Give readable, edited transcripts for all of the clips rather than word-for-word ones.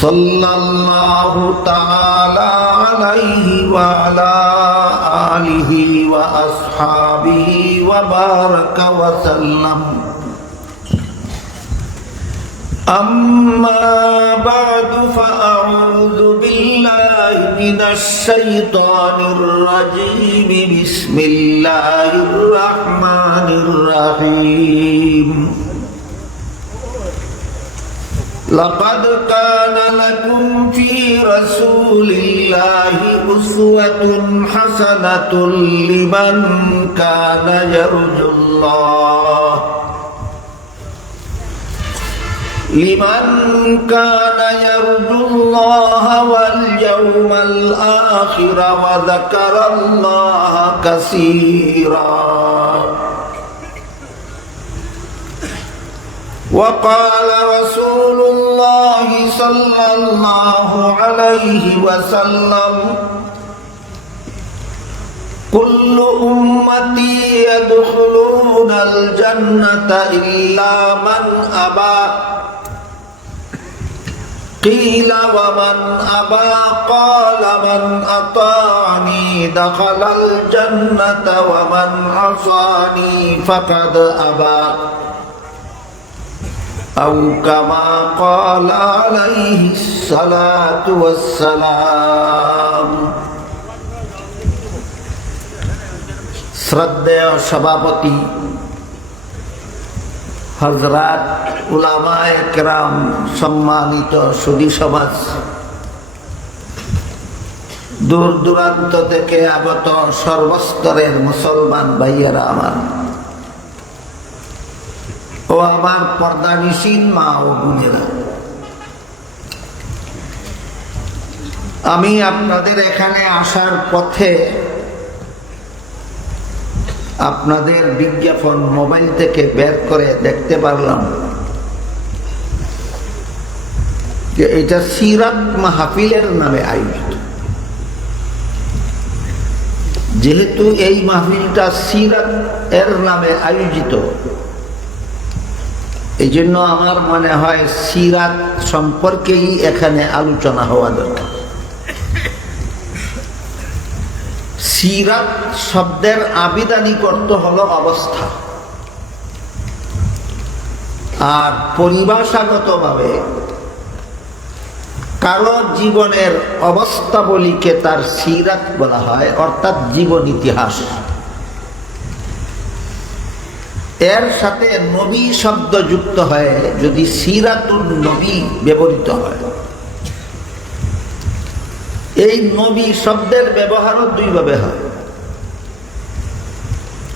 सल्लल्लाहु ताला अलैहि व अला आलिहि व अस्हाबिहि व बारक व सल्लम। अम्मा बअदु फअऊज़ु बिल्लाहि मिनश शैतानिर रजीम। बिस्मिल्लाहिर रहमानिर रहीम। लक़द कान लकुम फ़ी रसूलिल्लाहि उस्वतुन हसनतुन लिमन कान यर्जुल्लाह वल यौमल आखिर व ज़करल्लाह कसीरा। वक़ाल रसूलुल्लाह सल्लल्लाहु अलैहि वसल्लम कुल्लु उम्मती यदखुलूनल जन्नता इल्ला मन अबा। क़ील व मन अबा क़ाल मन अताअनी दखलल जन्नता व मन असानी फ़क़द अबा। औ कमा क़ाल अलैहिस्सलातु वस्सलाम। শ্রদ্ধেয় সভাপতি হযরত উলামায়ে কেরাম, সম্মানিত সুধী সমাজ, দূর দূরান্ত থেকে আগত সর্বস্তরের মুসলমান ভাইয়েরা আমার ও আমার পর্দানিশীন মা ও বোনেরা, আমি আপনাদের এখানে আসার পথে আপনাদের বিজ্ঞাপন মোবাইল থেকে বের করে দেখতে পারলাম যে এটা সিরাত মাহফিলের নামে আয়োজিত। যেহেতু এই মাহফিলটা সিরাত এর নামে আয়োজিত, এই জন্য আমার মনে হয় সিরাত সম্পর্কেই এখানে আলোচনা হওয়া দরকার। সিরাত শব্দের আবিধানিক অর্থ হলো অবস্থা, আর পরিভাষাগতভাবে কারো জীবনের অবস্থাবলীকে তার সিরাত বলা হয়, অর্থাৎ জীবন ইতিহাস। এর সাথে নবী শব্দ যুক্ত হয় যদি সিরাতুন নবী ব্যবহৃত হয়। এই নবী শব্দের ব্যবহারও দুইভাবে হয়।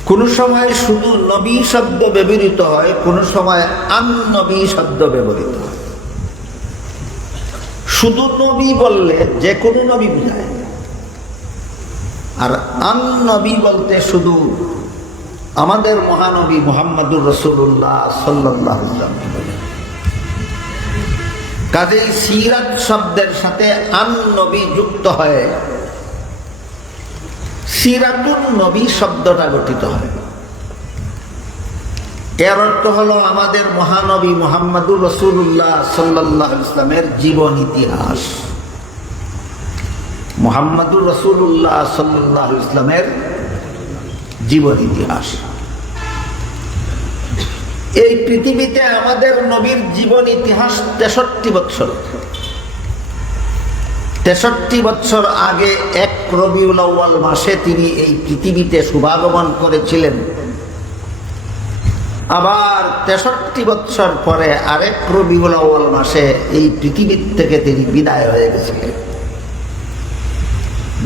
কোন সময় শুধু নবী শব্দ ব্যবহৃত হয়, কোন সময় আন নবী শব্দ ব্যবহৃত হয়। শুধু নবী বললে যে কোনো নবী বোঝায়, আর আন নবী বলতে শুধু আমাদের মহানবী মুহাম্মদুর রাসূলুল্লাহ সাল্লাল্লাহু আলাইহি ওয়াসাল্লাম। কাজেই সিরাত শব্দের সাথে আন নবী যুক্ত হয়, সিরাতুন নবী শব্দটা গঠিত হয়। এর অর্থ হলো আমাদের মহানবী মুহাম্মদুর রাসূলুল্লাহ সাল্লাল্লাহু আলাইহি ওয়াসাল্লামের জীবন ইতিহাস। মুহাম্মদুর রাসূলুল্লাহ সাল্লাল্লাহু আলাইহি ওয়াসাল্লামের জীবন ইতিহাস। এই পৃথিবীতে আমাদের নবীর জীবন ইতিহাস 63 বছর। 63 বছর আগে 1 রবিউল আউয়াল মাসে তিনি এই পৃথিবীতে শুভাগমন করেছিলেন। আবার 63 বছর পরে আরেক রবিউল আউয়াল মাসে এই পৃথিবীর থেকে তিনি বিদায় হয়ে গেছিলেন।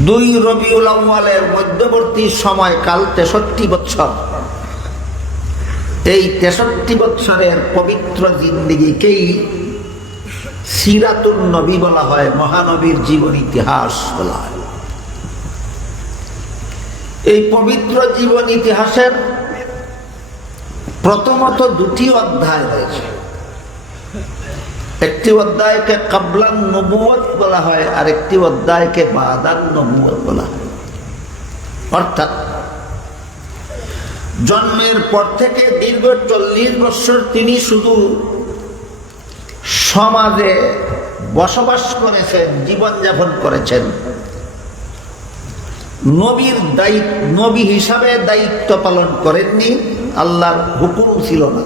2 রবিউল আউয়ালের মধ্যবর্তী সময়কাল 63 বছর। এই 63 বছরের পবিত্র জিন্দেগিকেই সিরাতুন নবী বলা হয়, মহানবীর জীবন ইতিহাস বলা হয়। এই পবিত্র জীবন ইতিহাসের প্রথমত 2টি অধ্যায় রয়েছে। একটি অধ্যায়কে ক্বাবলান নবুয়ত বলা হয়, আর একটি অধ্যায়কে বাদান নবুয়ত বলা হয়। অর্থাৎ জন্মের পর থেকে দীর্ঘ 40 বছর তিনি শুধু সমাজে বসবাস করেছেন, জীবনযাপন করেছেন, নবী হিসাবে দায়িত্ব পালন করেননি, আল্লাহর হুকুম ছিল না।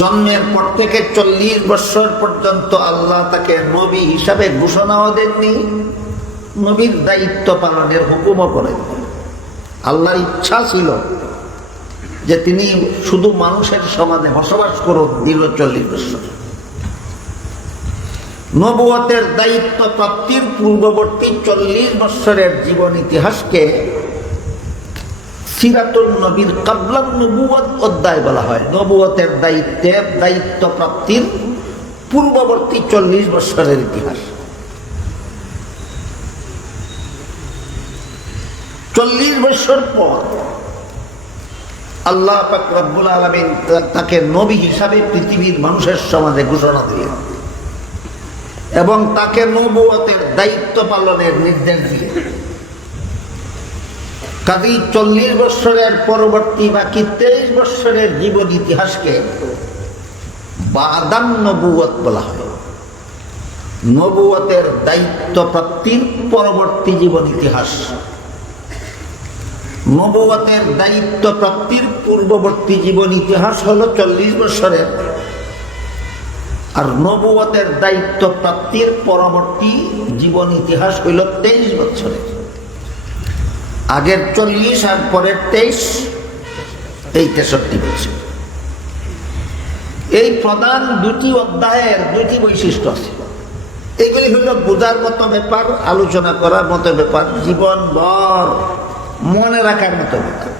জন্মের পর থেকে 40 বছর পর্যন্ত আল্লাহ তাকে নবী হিসাবে ঘোষণাও দেননি, নবীর দায়িত্ব পালনের হুকুমও করেন। আল্লাহর ইচ্ছা ছিল যে তিনি শুধু মানুষের সমাজে বসবাস করুন দীর্ঘ 40 বছর। নবুয়তের দায়িত্ব প্রাপ্তির পূর্ববর্তী 40 বছরের জীবন ইতিহাসকে সিরাতুন নবীর কাবলান নবুয়ত অধ্যায় বলা হয়। নবুয়তের দায়িত্ব প্রাপ্তির পূর্ববর্তী 40 বছরের ইতিহাস। 40 বছর পর আল্লাহ পাক রব্বুল আলামিন তাকে নবী হিসাবে পৃথিবীর মানুষের সমাজে ঘোষণা দিলেন এবং তাকে নবুয়তের দায়িত্ব পালনের নির্দেশ দিলেন। কাজেই 40 বছরের পরবর্তী বাকি 23 বছরের জীবন ইতিহাসকে বাদান নবুয়ত বলা হয়। নবুয়তের দায়িত্ব প্রাপ্তির পরবর্তী জীবন ইতিহাস। নবুয়তের দায়িত্ব প্রাপ্তির পূর্ববর্তী জীবন ইতিহাস হলো 40 বছরের, আর নবুয়তের দায়িত্ব প্রাপ্তির পরবর্তী জীবন ইতিহাস হইল 23 বছরের। আগের 40 আর পরের 23, এই 63 বছর। এই প্রধান দুটি অধ্যায়ের দুটি বৈশিষ্ট্য আছে। এগুলি হইল বোঝার মতো ব্যাপার, আলোচনা করার মতো ব্যাপার, জীবনভর মনে রাখার মতো ব্যাপার।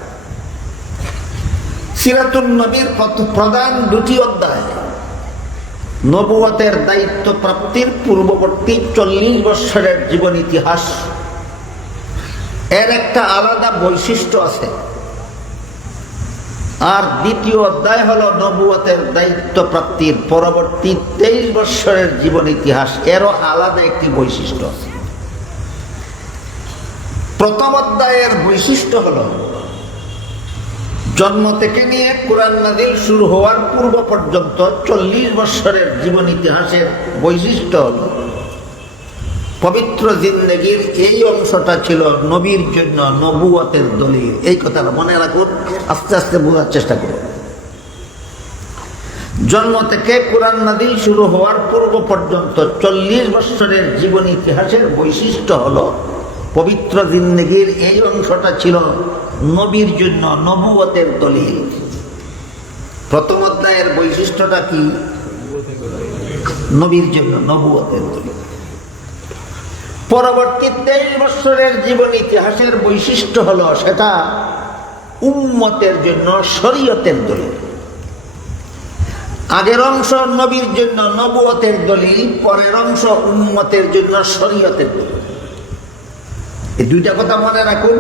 সিরাতুন নবীর প্রধান দুটি অধ্যায় নবুয়তের দায়িত্ব প্রাপ্তির পূর্ববর্তী 40 বছরের জীবন ইতিহাস, এর একটা আলাদা বৈশিষ্ট্য আছে। আর দ্বিতীয় অধ্যায় হলো নবুয়তের দায়িত্ব প্রাপ্তির পরবর্তী 23 বছরের জীবন ইতিহাস, এরও আলাদা একটি বৈশিষ্ট্য আছে। প্রথম অধ্যায়ের বৈশিষ্ট্য হলো জন্ম থেকে নিয়ে কোরআন নাযিল শুরু হওয়ার পূর্ব পর্যন্ত 40 বছরের জীবন ইতিহাসের বৈশিষ্ট্য হলো পবিত্র জিন্দেগির এই অংশটা ছিল নবীর জন্য নবুয়তের দলিল। এই কথাটা মনে রাখুন, আস্তে আস্তে বোঝার চেষ্টা করুন। জন্ম থেকে কোরআন নাযিল শুরু হওয়ার পূর্ব পর্যন্ত 40 বছরের জীবন ইতিহাসের বৈশিষ্ট্য হলো পবিত্র জিন্দেগির এই অংশটা ছিল নবীর জন্য নবুয়তের দলিল। প্রথম অধ্যায়ের বৈশিষ্ট্যটা কি? নবীর জন্য নবুয়তের দলিল। পরবর্তী 23 বছরের জীবন ইতিহাসের বৈশিষ্ট্য হলো সেটা উম্মতের জন্য শরীয়তের দলিল। আগের অংশ নবীর জন্য নবুয়তের দলিল, পরের অংশ উম্মতের জন্য শরীয়তের দলিল। এই দুইটা কথা মনে রাখুন,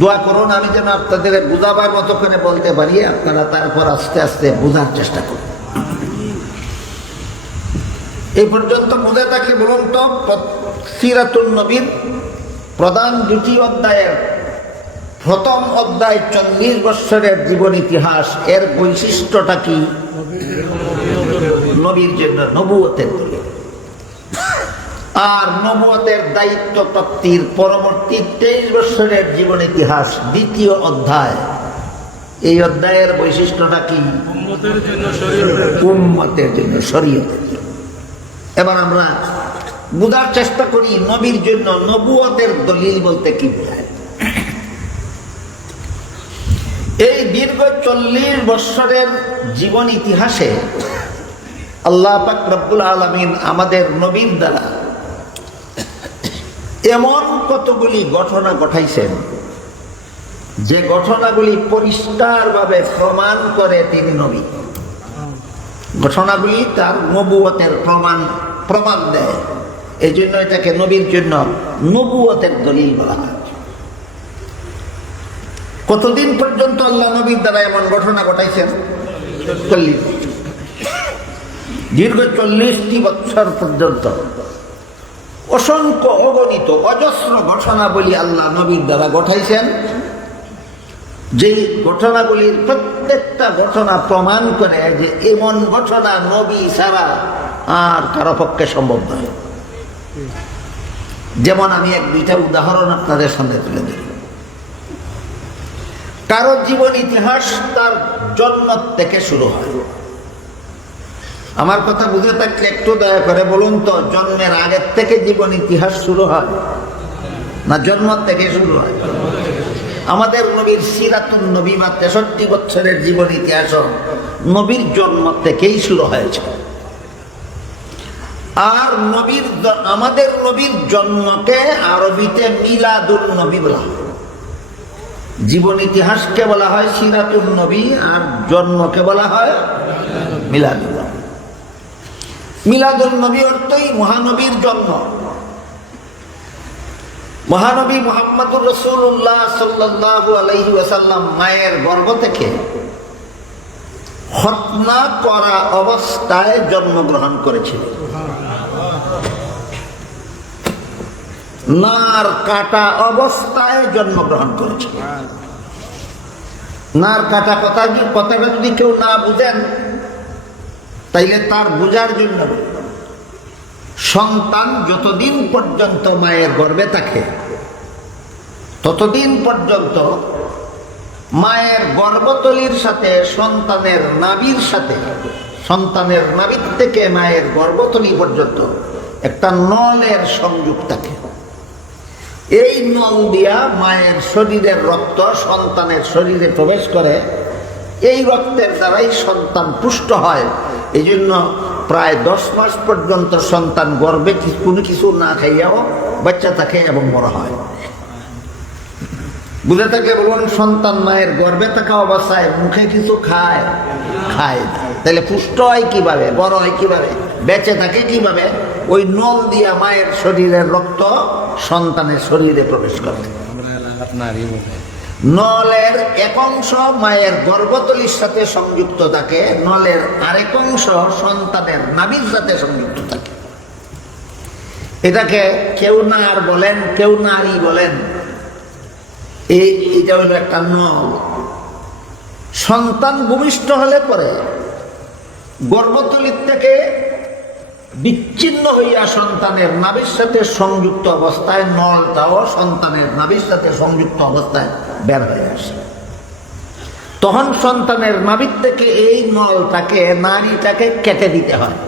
দোয়া করুন আমি যেন আপনাদের বুঝাবার মতো করে বলতে পারি, আপনারা তারপর আস্তে আস্তে বোঝার চেষ্টা করুন। এই পর্যন্ত বুঝে থাকলে বলুন তো, সিরাতুন নবীর প্রধান দুটি অধ্যায়ের প্রথম অধ্যায় 40 বছরের জীবন ইতিহাস, এর বৈশিষ্ট্যটা কি? নবীর জন্য নবুয়তের দলিল। আর নবুয়তের দায়িত্ব প্রাপ্তির পরবর্তী 23 বছরের জীবন ইতিহাস দ্বিতীয় অধ্যায়, এই অধ্যায়ের বৈশিষ্ট্যটা কি? উম্মতের জন্য শরীয়তের। এবার আমরা বুঝার চেষ্টা করি নবীর জন্য নবুয়তের দলিল বলতে কি বোঝায়। এই দীর্ঘ 40 বছরের জীবন ইতিহাসে আল্লাহ পাক রব্বুল আলামিন আমাদের নবীর দ্বারা এমন কতগুলি ঘটনা ঘটাইছেন যে ঘটনাগুলি পরিষ্কারভাবে প্রমাণ করে তিনি নবী। ঘটনাগুলি তার নবুয়তের প্রমাণ দেয়। এই জন্য এটাকে নবীর জন্য নবুয়তের দলিল বলা হয়। কতদিন পর্যন্ত আল্লাহ নবীর দ্বারা এমন ঘটনা ঘটাইছেন? 40। দীর্ঘ 40টি বছর পর্যন্ত অসংখ্য অগণিত অজস্র ঘটনাবলী আল্লাহ নবীর দ্বারা ঘটাইছেন, যেই ঘটনাগুলির প্রত্যেকটা ঘটনা প্রমাণ করে যে এমন ঘটনা নবী ছাড়া আর কারো পক্ষে সম্ভব নয়। যেমন আমি এক দুইটা উদাহরণ আপনাদের সামনে তুলে দিই। কারো জীবন ইতিহাস তার জন্ম থেকে শুরু হয়। আমার কথা বুঝে থাকলে একটু দয়া করে বলুন তো, জন্মের আগের থেকে জীবন ইতিহাস শুরু হয় না জন্ম থেকে শুরু হয়? আমাদের নবীর সিরাতুন নবী বা 63 বছরের জীবন ইতিহাস নবীর জন্ম থেকেই শুরু হয়েছে। আর আমাদের নবীর জন্মকে আরবিতে মিলাদুন নবী বলা হয়। জীবন ইতিহাসকে বলা হয় সিরাতুন নবী, আর জন্মকে বলা হয় মিলাদুন নবী। মিলাদুন নবী অর্থই মহানবীর জন্ম। মহানবী মুহাম্মদুর রাসূলুল্লাহ সাল্লাল্লাহু আলাইহি ওয়াসাল্লাম মায়ের গর্ভ থেকে খতনা করা অবস্থায় জন্মগ্রহণ করেছিলেন। নার কাটা অবস্থায় জন্মগ্রহণ করেছিলেন। নার কাটা কথাটা যদি কেউ না বুঝেন তাইলে তার বুঝার জন্য, সন্তান যতদিন পর্যন্ত মায়ের গর্ভে থাকে ততদিন পর্যন্ত মায়ের গর্ভতলীর সাথে সন্তানের নাভির সাথে, সন্তানের নাভির থেকে মায়ের গর্ভতলী পর্যন্ত একটা নলের সংযোগ থাকে। এই নল দিয়া মায়ের শরীরের রক্ত সন্তানের শরীরে প্রবেশ করে। এই রক্তের দ্বারাই সন্তান পুষ্ট হয়। এই জন্য প্রায় 10 মাস পর্যন্ত সন্তান গর্ভে কোনো কিছু না খাইয়াও বাচ্চা থাকে এবং বড় হয়। বুঝে থাকে বলুন, সন্তান মায়ের গর্ভে থাকা অবস্থায় মুখে কিছু খায় না, তাহলে পুষ্ট হয় কিভাবে, বড় হয় কিভাবে, বেঁচে থাকে কিভাবে? ওই নল দিয়া মায়ের শরীরের রক্ত সন্তানের শরীরে প্রবেশ করে। নলের এক অংশ মায়ের গর্ভতলীর সাথে সংযুক্ত থাকে, নলের আরেক অংশ সন্তানের নাভির সাথে সংযুক্ত থাকে। এটাকে কেউ নার বলেন, কেউ নারী বলেন। এটা হলো একটা নল। সন্তান ভূমিষ্ঠ হলে পরে গর্ভতলীর থেকে বিচ্ছিন্ন হইয়া সন্তানের নাভির সাথে সংযুক্ত অবস্থায় নলটাও সন্তানের নাভির সাথে সংযুক্ত অবস্থায় বের হয়ে আসে। তখন সন্তানের নাভির থেকে এই নলটাকে, নারীটাকে কেটে দিতে হয়।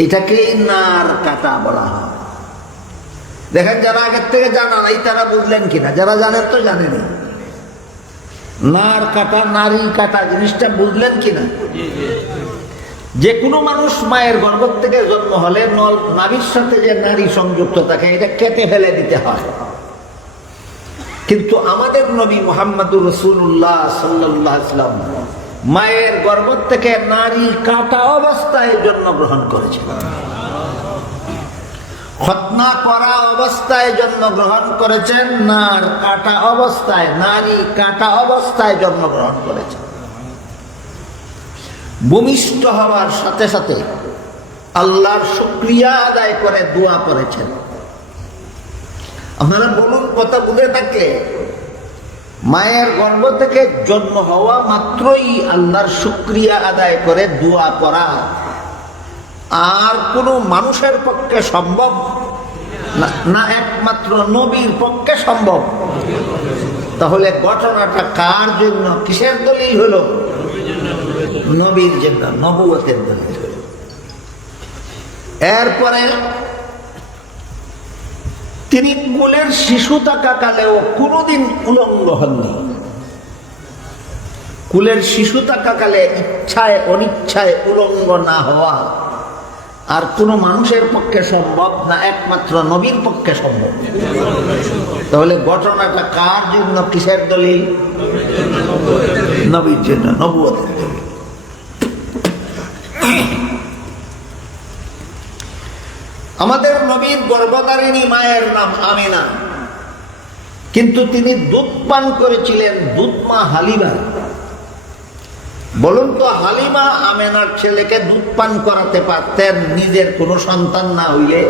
এইটাকেই নার কাটা বলা হয়। দেখেন, যারা আগের থেকে জানা নাই তারা বুঝলেন কিনা, যারা জানেন তো জানেনি। নার কাটা, নারী কাটা জিনিসটা বুঝলেন কিনা? যে কোনো মানুষ মায়ের গর্ভ থেকে জন্ম হলে নল নাভির সাথে যে নারী সংযুক্ত থাকে এটা কেটে ফেলে দিতে হয়। কিন্তু আমাদের নবী মুহাম্মদুর রাসূলুল্লাহ সাল্লাল্লাহু আলাইহি ওয়াসাল্লাম মায়ের গর্ভ থেকে নারী কাটা অবস্থায় জন্মগ্রহণ করেছিলেন। খতনা করা অবস্থায় জন্মগ্রহণ করেছেন, নার কাটা অবস্থায়, নারী কাটা অবস্থায় জন্মগ্রহণ করেছেন। ভূমিষ্ঠ হওয়ার সাথে সাথে আল্লাহর শুকরিয়া আদায় করে দোয়া করেছেন। আপনারা বলুন, কথা বুঝে থাকলে মায়ের গর্ভ থেকে জন্ম হওয়া মাত্রই আল্লাহর শুকরিয়া আদায় করে দোয়া করা আর কোনো মানুষের পক্ষে সম্ভব না, একমাত্র নবীর পক্ষে সম্ভব। তাহলে ঘটনাটা কার জন্য, কিসের দলিল হলো? নবীর জন্য, নবুয়তের দলিল। এরপরে তিনি কোলের শিশু থাকাকালেও কোনোদিন উলঙ্গ হননি। কোলের শিশু থাকাকালে ইচ্ছায় অনিচ্ছায় উলঙ্গ না হওয়া আর কোনো মানুষের পক্ষে সম্ভব না, একমাত্র নবীর পক্ষে সম্ভব। তাহলে ঘটনাটা কার জন্য, কিসের দলিল? নবীর জন্য, নবুয়তের দলিল। আমাদের নবীর গর্ভধারিণী মায়ের নাম আমিনা, কিন্তু তিনি দুধ পান করেছিলেন দুধ মা হালিমা। বলুন তো, হালিমা আমেনার ছেলেকে দুধ পান করাতে পারতেন নিজের কোনো সন্তান না হইলে?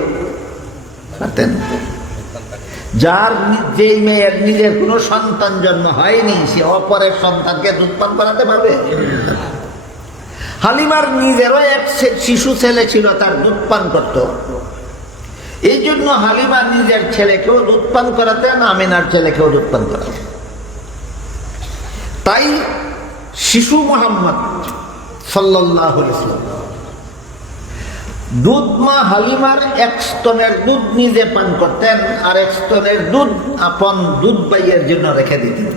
পারতেন। যার যেই মেয়ের নিজের কোনো সন্তান জন্ম হয়নি সে অপরের সন্তানকে দুধ পান করাতে পারবে? হালিমার নিজেরও এক শিশু ছেলে ছিল, তার দুধ পান করত। এই জন্য হালিমা নিজের ছেলেকেও দুধ পান করাতেন, আমিনার ছেলেকেও দুধ পান করাতেন। তাই শিশু মুহাম্মদ সাল্লাল্লাহু আলাইহি ওয়াসাল্লাম দুধ মা হালিমার এক স্তনের দুধ নিজে পান করতেন, আর এক স্তনের দুধ আপন দুধ ভাইয়ের জন্য রেখে দিতেন।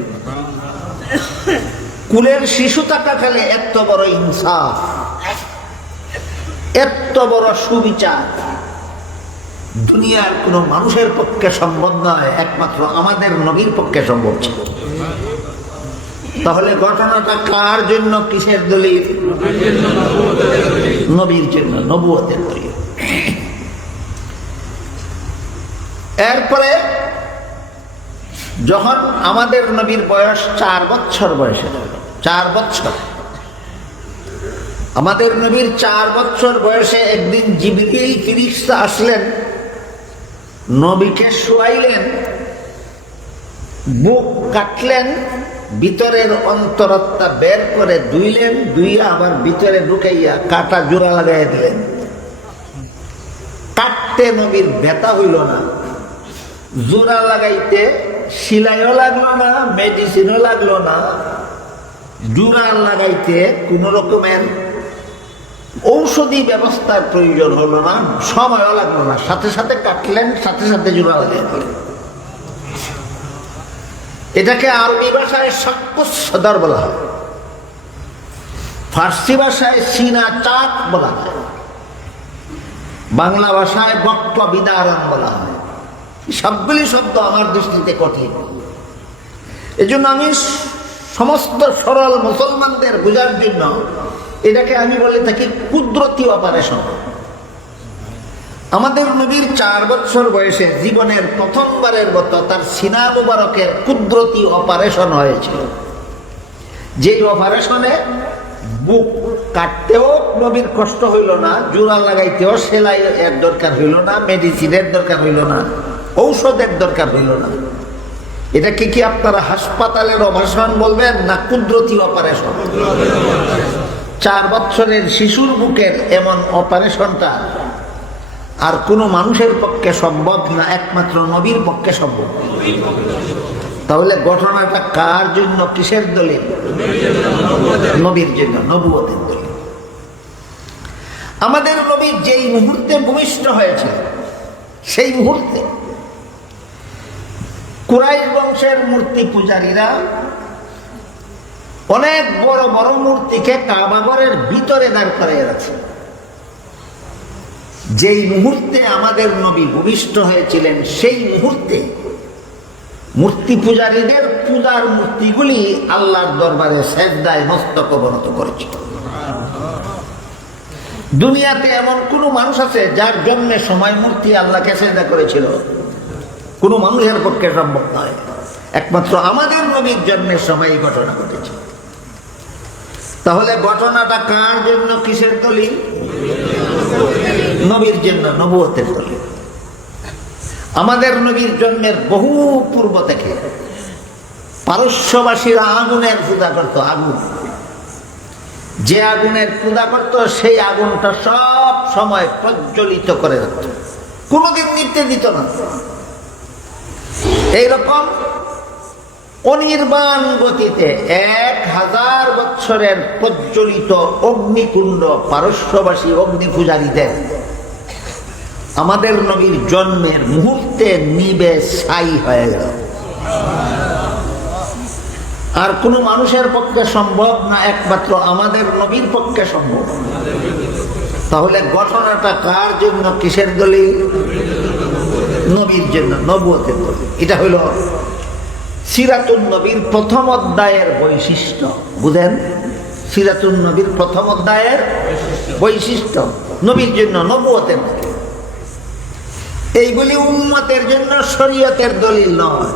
কুলের শিশু থাকাকালে এত বড় ইনসাফ, এত বড় সুবিচার দুনিয়ার কোন মানুষের পক্ষে সম্ভব নয়, একমাত্র আমাদের নবীর পক্ষে সম্ভব ছিল। তাহলে ঘটনাটা কার জন্য, কিসের দলিল? নবীর জন্য, নবুয়তের দলিল। এরপরে যখন আমাদের নবীর বয়স 4 বছর বয়সে, 4 বছর, আমাদের নবীর 4 বছর বয়সে একদিন জিবরিল ফেরেশতা আসলেন, নবীকে শোয়াইলেন, বুক কাটলেন, ভিতরের অন্তরাত্মা বের করে ধুইলেন, ধুইয়া আবার ভিতরে ঢুকাইয়া কাটা জোড়া লাগাইয়া দিলেন। কাটতে নবীর ব্যথা হইল না, জোড়া লাগাইতে সিলাইও লাগলো না, মেডিসিনও লাগলো না, জোড়া লাগাইতে কোন রকমের ঔষধি ব্যবস্থার প্রয়োজন হলো না, সময়ও লাগলো না, সাথে সাথে কাটলেন, সাথে সাথে জোড়া লাগাই দিলেন। এটাকে আরবি ভাষায় সাক্কুস সদর বলা হয়, ফার্সি ভাষায় সিনা চাক বলা হয়, বাংলা ভাষায় বক্ত বিদারণ বলা হয়। সবগুলি শব্দ আমার দৃষ্টিতে কঠিন। এজন্য আমি সমস্ত সরল মুসলমানদের বোঝার জন্য এটাকে আমি বলে থাকি কুদরতি অপারেশন। আমাদের নবীর 4 বছর বয়সে জীবনের প্রথমবারের মতো তার সিনা মুবারকের কুদরতি অপারেশন হয়েছিল। যে অপারেশনে বুক কাটতেও নবীর কষ্ট হইল না, জোড়া লাগাইতেও সেলাই এর দরকার হইল না, মেডিসিনের দরকার হইল না, ঔষধের দরকার হইল না। এটাকে কি আপনারা হাসপাতালের অপারেশন বলবেন না কুদরতি অপারেশন? 4 বছরের শিশুর বুকের এমন অপারেশনটা আর কোনো মানুষের পক্ষে সম্ভব না, একমাত্র নবীর পক্ষে সম্ভব। তাহলে ঘটনাটা কার জন্য, কিসের দলিল? নবীর জন্য, নবুয়তের দলিল। আমাদের নবী যেই মুহূর্তে ভূমিষ্ঠ হয়েছে সেই মুহূর্তে কুরাইশ বংশের মূর্তি পূজারীরা অনেক বড় বড় মূর্তিকে কাবা ঘরের ভিতরে দাঁড় করিয়ে রাখছে। যেই মুহূর্তে আমাদের নবী ভূমিষ্ঠ হয়েছিলেন সেই মুহূর্তে মূর্তি পূজারীদের পূজার মূর্তিগুলি আল্লাহর দরবারে সেজদায় মস্তক অবনত করেছিল। দুনিয়াতে এমন কোন মানুষ আছে যার জন্মের সময় মূর্তি আল্লাহকে সেজদা করেছিল? কোন মানুষের পক্ষে সম্ভব নয়, একমাত্র আমাদের নবীর জন্মের সময় এই ঘটনা ঘটেছে। তাহলে ঘটনাটা কার জন্য, কিসের দলিল? নবীর জন্য, নবুয়তের দলিল। আমাদের নবীর জন্মের বহু পূর্ব থেকে পারস্যবাসীরা আগুনের পূজা করত। আগুন, যে আগুনের পূজা করত সেই আগুনটা সব সময় প্রজ্বলিত করে রাখত, কোনোদিন নিতে দিত না। এইরকম অনির্বাণ গতিতে 1000 বছরের প্রজ্বলিত অগ্নিকুণ্ড পারস্যবাসী অগ্নি পূজারীদের আমাদের নবীর জন্মের মুহূর্তে নিবে ছাই হয়ে গেল। আর কোন মানুষের পক্ষে সম্ভব না, একমাত্র আমাদের নবীর পক্ষে সম্ভব। তাহলে ঘটনাটা কার জন্য, কিসের দলিল? নবীর জন্য, নবুয়তের দলিল। এটা হলো সিরাতুন নবীর প্রথম অধ্যায়ের বৈশিষ্ট্য। বুঝেন, সিরাতুন নবীর প্রথম অধ্যায়ের বৈশিষ্ট্য নবীর জন্য, নবুয়তের দলিল। এইগুলি উম্মতের জন্য শরীয়তের দলিল নয়।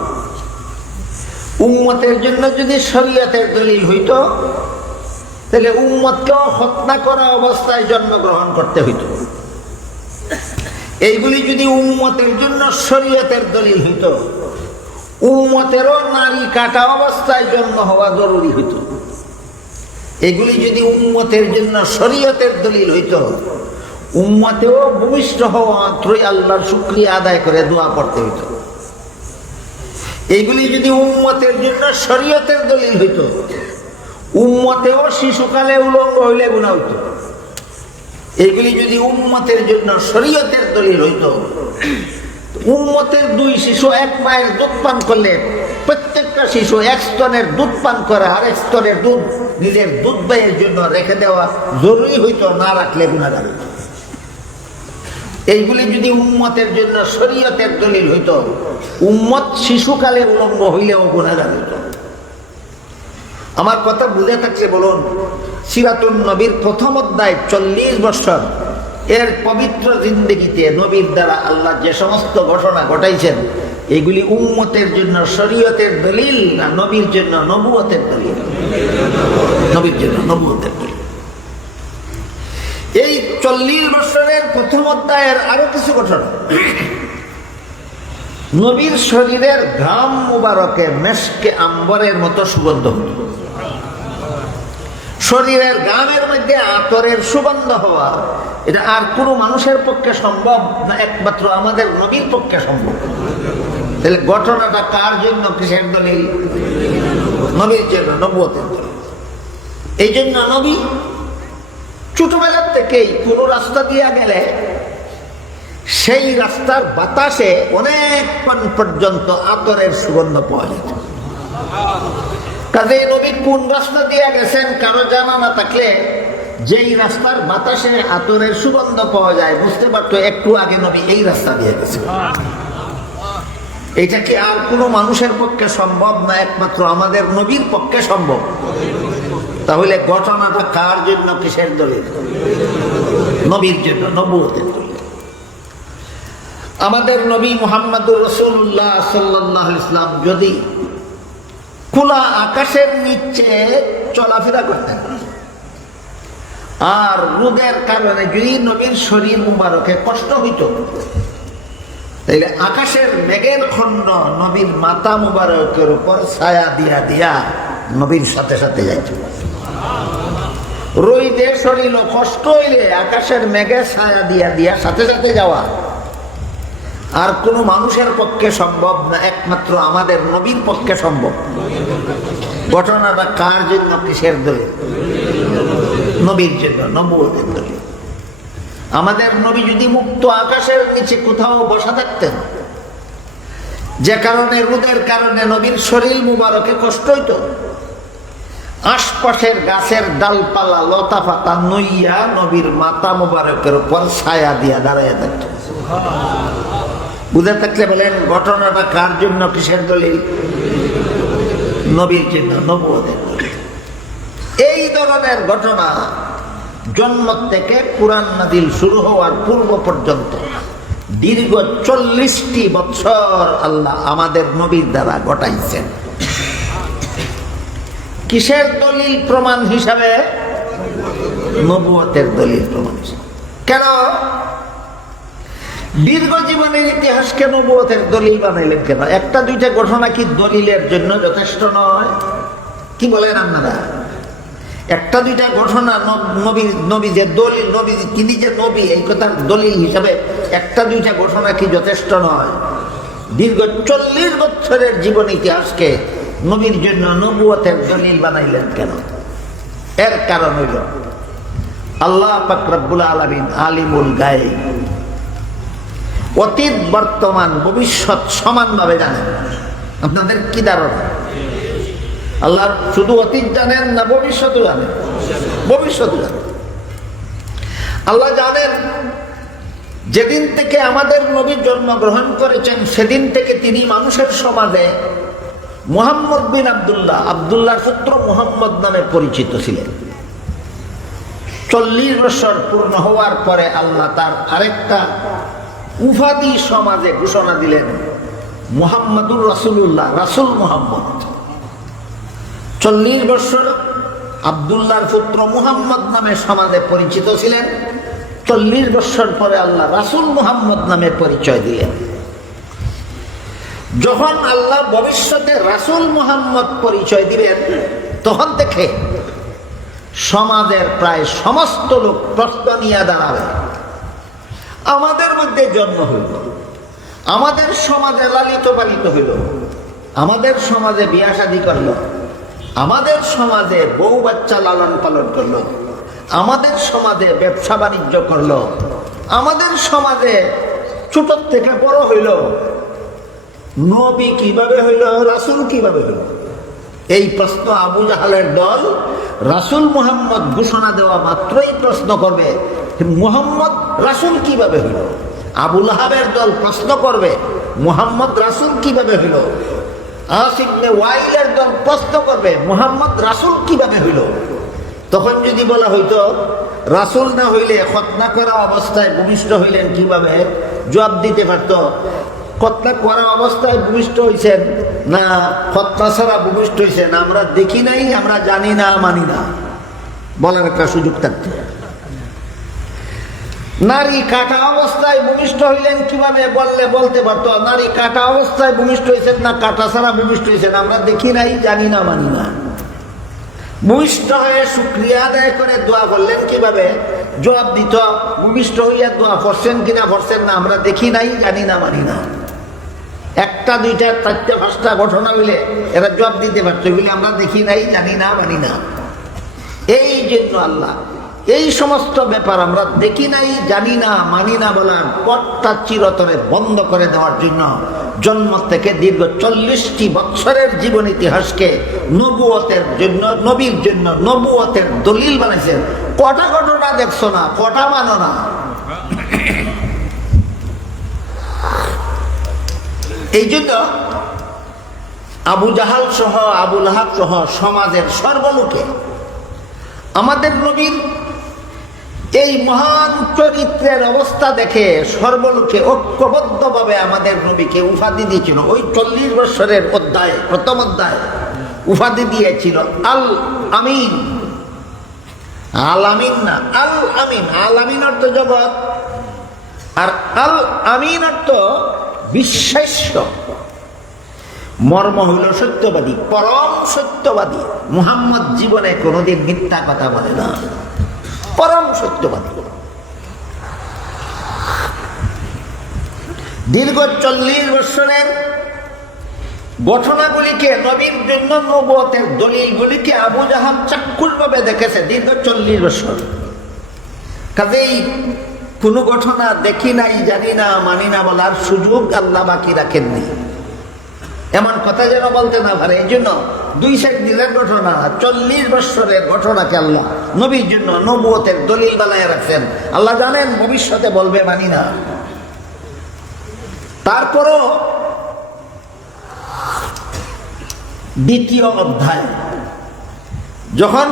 উম্মতের জন্য যদি শরীয়তের দলিল হইত তাহলে উম্মতকেও হত্যা করা অবস্থায় জন্মগ্রহণ করতে হইত। এইগুলি যদি উম্মতের জন্য শরীয়তের দলিল হইত, উম্মতেরও নারী কাটা অবস্থায় জন্ম হওয়া জরুরি হইত। এগুলি যদি উম্মতের জন্য শরীয়তের দলিল হইত, উম্মতেও ভূমিষ্ঠ হওয়া মাত্রই আল্লাহর শুকরিয়া আদায় করে দোয়া পড়তে হইত। এইগুলি যদি উম্মতের জন্য শরীয়তের দলিল হইত, উম্মতেও শিশুকালে উলঙ্গ হইলে গুনাহ হইত। এগুলি যদি উম্মতের জন্য শরীয়তের দলিল হইত, উম্মতের 2 শিশু 1 মায়ের দুধ পান করলে প্রত্যেকটা শিশু 1 স্তনের দুধ পান করে, আর 1 স্তনের দুধ নিজের দুধ ব্যয়ের জন্য রেখে দেওয়া জরুরি হইত, না রাখলে গুনাহগার হইত। এইগুলি যদি উম্মতের জন্য শরীয়তের দলিল হইত, উম্মত শিশুকালে উলঙ্গ হইলেও গুনাহগার হইত। আমার কথা বুঝে থাকছে বলুন। সিরাতুন নবীর প্রথম অধ্যায় 40 বছর এর পবিত্র জিন্দেগিতে নবীর দ্বারা আল্লাহ যে সমস্ত ঘটনা ঘটাইছেন, এগুলি উম্মতের জন্য শরীয়তের দলিল না নবীর জন্য নবুয়তের দলিল? নবীর জন্য নবুয়তের দলিল। এই 40 বছরের প্রথম অধ্যায়ের আরো কিছু ঘটনা। নবীর শরীরের ঘাম মুবারকে মেশকে আম্বরের মতো সুগন্ধ হতো। শরীরের ঘামের মধ্যে আতরের সুগন্ধ হওয়া, এটা আর কোনো মানুষের পক্ষে সম্ভব না, একমাত্র আমাদের নবীর পক্ষে সম্ভব। তাহলে ঘটনাটা কার জন্য, কিসের দলিল? নবীর জন্য, নবুয়তের দলিল। এই জন্য নবী ছোটবেলার থেকেই কোনো রাস্তা দিয়ে গেলে সেই রাস্তার বাতাসে অনেকক্ষণ পর্যন্ত আতরের সুগন্ধ পাওয়া যেত। কাজে নবী কোন রাস্তা দিয়ে গেছেন কারো জানা না থাকলে যেই রাস্তার বাতাসে আতরের সুগন্ধ পাওয়া যায় বুঝতে পারতো একটু আগে নবী এই রাস্তা দিয়ে গেছেন। এটা কি আর কোনো মানুষের পক্ষে সম্ভব না, একমাত্র আমাদের নবীর পক্ষে সম্ভব। তাহলে ঘটনাটা কার জন্য, কিসের দলিল? নবীর জন্য, নবুয়তের দলিল। আমাদের নবী মুহাম্মদুর রাসূলুল্লাহ সাল্লাল্লাহু আলাইহি ওয়াসাল্লাম যদি খোলা আকাশের নিচে চলাফেরা করতেন, আর রোদের কারণে যদি নবীর শরীর মুবারকে কষ্ট হইত, তাইলে আকাশের মেঘের খণ্ড নবীর মাথা মুবারকের উপর ছায়া দিয়া দিয়া নবীর সাথে সাথে যাইত। রোদে শরীর কষ্ট হইলে আকাশের মেঘে ছায়া দিয়া দিয়া সাথে সাথে যাওয়া আর কোনো মানুষের পক্ষে সম্ভব না, একমাত্র আমাদের নবীর পক্ষে সম্ভব। ঘটনাটা কার জন্য, কিসের দলিল? নবীর জন্য, নবুয়তের দলিল। আমাদের নবী যদি মুক্ত আকাশের নিচে কোথাও বসা থাকতেন, যে কারণে রোদের কারণে নবীর শরীর মুবারকে কষ্ট হইত, আশপাশের গাছের ডালপালা লতা পাতা নইয়া নবীর মাথা মুবারকের উপর ছায়া দিয়া দাঁড়াইয়া থাকত। বুঝে থাকলে বলেন ঘটনাটা কার জন্য, কিসের দলিল? নবীর জন্য, নবুয়তের দলিল। এই ধরনের ঘটনা জন্ম থেকে কুরআন নাযিল শুরু হওয়ার পূর্ব পর্যন্ত দীর্ঘ 40টি বছর আল্লাহ আমাদের নবীর দ্বারা ঘটাইছেন। কিসের দলিল প্রমাণ হিসাবে? নবুয়তের দলিল প্রমাণ হিসাবে। কেন দীর্ঘ জীবনের ইতিহাসকে নবুয়তের দলিল বানাইলেন কেন? একটা দুইটা ঘটনা কি দলিলের জন্য যথেষ্ট নয়? কি বলেন আপনারা? একটা দুইটা ঘটনা নবী যে দলিল, নবী তিনি যে নবী এই কথার দলিল হিসাবে একটা দুইটা ঘটনা কি যথেষ্ট নয়? দীর্ঘ 40 বছরের জীবন ইতিহাসকে নবীর জন্য নবুয়তের দলিল বানাইলেন কেন? এর কারণ হইল আল্লাহ পাক রব্বুল আলামিন আলিমুল গায়ব, অতীত বর্তমান ভবিষ্যৎ সমানভাবে জানেন। আপনাদের কি ধারণা? আল্লাহ শুধু অতীত জানেন না ভবিষ্যৎও জানেন? ভবিষ্যৎও জানেন। আল্লাহ জানেন যেদিন থেকে আমাদের নবী জন্মগ্রহণ করেছেন সেদিন থেকে তিনি মানুষের সমাজে মুহাম্মদ বিন আব্দুল্লাহ, আব্দুল্লাহর পুত্র মুহাম্মদ নামে পরিচিত ছিলেন। 40 বছর পূর্ণ হওয়ার পরে আল্লাহ তার আরেকটা উপাধি সমাজে ঘোষণা দিলেন, মুহাম্মদুর রাসূলুল্লাহ, রাসূল মুহাম্মদ। 40 বছর আব্দুল্লাহর পুত্র মুহাম্মদ নামে সমাজে পরিচিত ছিলেন। 40 বছর পরে আল্লাহ রাসূল মুহাম্মদ নামে পরিচয় দিলেন। যখন আল্লাহ ভবিষ্যতে রাসূল মুহাম্মদ পরিচয় দিলেন, তখন থেকে সমাজের প্রায় সমস্ত লোক প্রশ্ন নিয়ে দাঁড়াবে। আমাদের মধ্যে জন্ম হইল, আমাদের সমাজে লালিত পালিত হইল, আমাদের সমাজে বিয়া শাদী করলো, আমাদের সমাজে বউ বাচ্চা লালন পালন করলো, আমাদের সমাজে ব্যবসা বাণিজ্য করলো, আমাদের সমাজে ছোট থেকে বড় হইল। নবী কিভাবে হইল, রাসূল কিভাবে হইল? এই প্রশ্ন আবু জাহালের দল রাসূল মুহাম্মদ ঘোষণা দেওয়া মাত্রই প্রশ্ন করবে, মুহাম্মদ রাসূল কিভাবে হইল? আবু লাহাবের দল প্রশ্ন করবে, মুহাম্মদ রাসূল কিভাবে হইল? আস ইবনে ওয়াইলের দল প্রশ্ন করবে, মুহাম্মদ রাসূল কিভাবে হইল? তখন যদি বলা হইতো রাসূল না হইলে খতনা করা অবস্থায় ভূমিষ্ঠ হইলেন কিভাবে, জবাব দিতে পারত, খতনা করা অবস্থায় ভূমিষ্ঠ হইছেন না খতনা ছাড়া ভূমিষ্ঠ হইছেন আমরা দেখি নাই, আমরা জানি না, মানি না, বলার একটা সুযোগ থাকতো। নারী কাটা অবস্থায় ভূমিষ্ঠ হইলেন কিভাবে বললে বলতে পারতো, নারী কাটা অবস্থায় ভূমিষ্ঠ হয়েছেন না কাটা ছাড়া ভূমিষ্ঠ হয়েছেন আমরা দেখি নাই, জানি না, মানি না। ভূমিষ্ঠ হয়ে শুকরিয়া আদায় করে দোয়া করলেন কিভাবে, জবাব দিত, ভূমিষ্ঠ হইয়া দোয়া করছেন কিনা করছেন না আমরা দেখি নাই, জানি না, মানি না। একটা দুইটা চারটা পাঁচটা ঘটনা হইলে এরা জবাব দিতে পারতো, এগুলি আমরা দেখি নাই, জানি না, মানি না। এই জন্য আল্লাহ এই সমস্ত ব্যাপার আমরা দেখি নাই, জানি না, মানি না বলার পথটা চিরতরে বন্ধ করে দেওয়ার জন্য জন্ম থেকে দীর্ঘ 40টি বছরের জীবন ইতিহাসকে নবুয়তের জন্য, নবীর জন্য নবুয়তের দলিল বানাইছেন। কটা ঘটনা দেখছো না, কটা মানো না। এই জন্য আবু জাহাল সহ আবু লাহাব সহ সমাজের সর্বলোকে আমাদের নবীর এই মহান চরিত্রের অবস্থা দেখে সর্বলোকে ঐক্যবদ্ধভাবে আমাদের নবীকে উপাধি দিয়েছিল। ওই 40 বছরের অধ্যায়, প্রথম অধ্যায় উপাধি দিয়েছিল আল আমিন। আল আমিন না, আল আমিন। আল আমিন অর্থ জগৎ, আর আল আমিন অর্থ বিশ্বাস্য। মর্ম হইল সত্যবাদী, পরম সত্যবাদী। মুহাম্মদ জীবনে কোনোদিন মিথ্যা কথা বলে না, পরম সত্যবাদী। দীর্ঘ 40 বছরের ঘটনাগুলিকে, নবীর জন্য নবুয়তের দলিলগুলিকে আবু জাহাল চাক্ষুষভাবে দেখেছে দীর্ঘ 40 বছর। কাজেই কোনো ঘটনা দেখি নাই, জানি না, মানি না বলার সুযোগ আল্লাহ বাকি রাখেননি। এমন কথা যেন বলতে না পারে। এই জন্য 2 দিনের ঘটনা, 40 বছরের ঘটনাকে আল্লাহ নবীর জন্য নবুয়তের দলিল বানায় রাখছেন। আল্লাহ জানেন ভবিষ্যতে বলবে মানি না। তারপরও দ্বিতীয় অধ্যায় যখন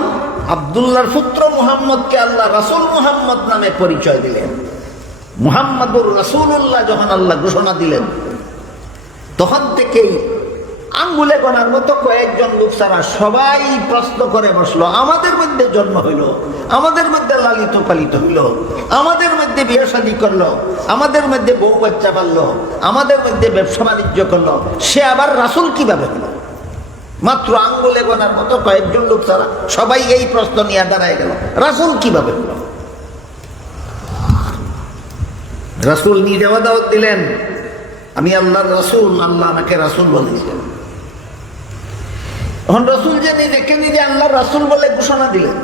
আব্দুল্লাহর পুত্র মুহাম্মদকে আল্লাহ রাসূল মুহাম্মদ নামে পরিচয় দিলেন, মুহাম্মাদুর রাসূলুল্লাহ যখন আল্লাহ ঘোষণা দিলেন, তখন থেকেই আঙ্গুলে গোনার মতো কয়েকজন লোক ছাড়া সবাই প্রশ্ন করে বসলো। আমাদের মধ্যে জন্ম হইল, আমাদের মধ্যে লালিত পালিত হইল, আমাদের মধ্যে বিয়ে শাদী করলো, আমাদের মধ্যে বউ বাচ্চা পাললো, আমাদের মধ্যে ব্যবসা বাণিজ্য করলো, সে আবার রাসূল কিভাবে হলো? মাত্র আঙ্গুলে গোনার মতো কয়েকজন লোক ছাড়া সবাই এই প্রশ্ন নিয়ে দাঁড়ায় গেল, রাসূল কিভাবে হলো? রাসূল নিজে দাওয়াত দিলেন, আমি আল্লাহর রাসূল, আল্লাহ আমাকে রাসূল বলেছেন। এখন রাসূল যে নিজে আল্লাহর রাসূল বলে ঘোষণা দিলেন,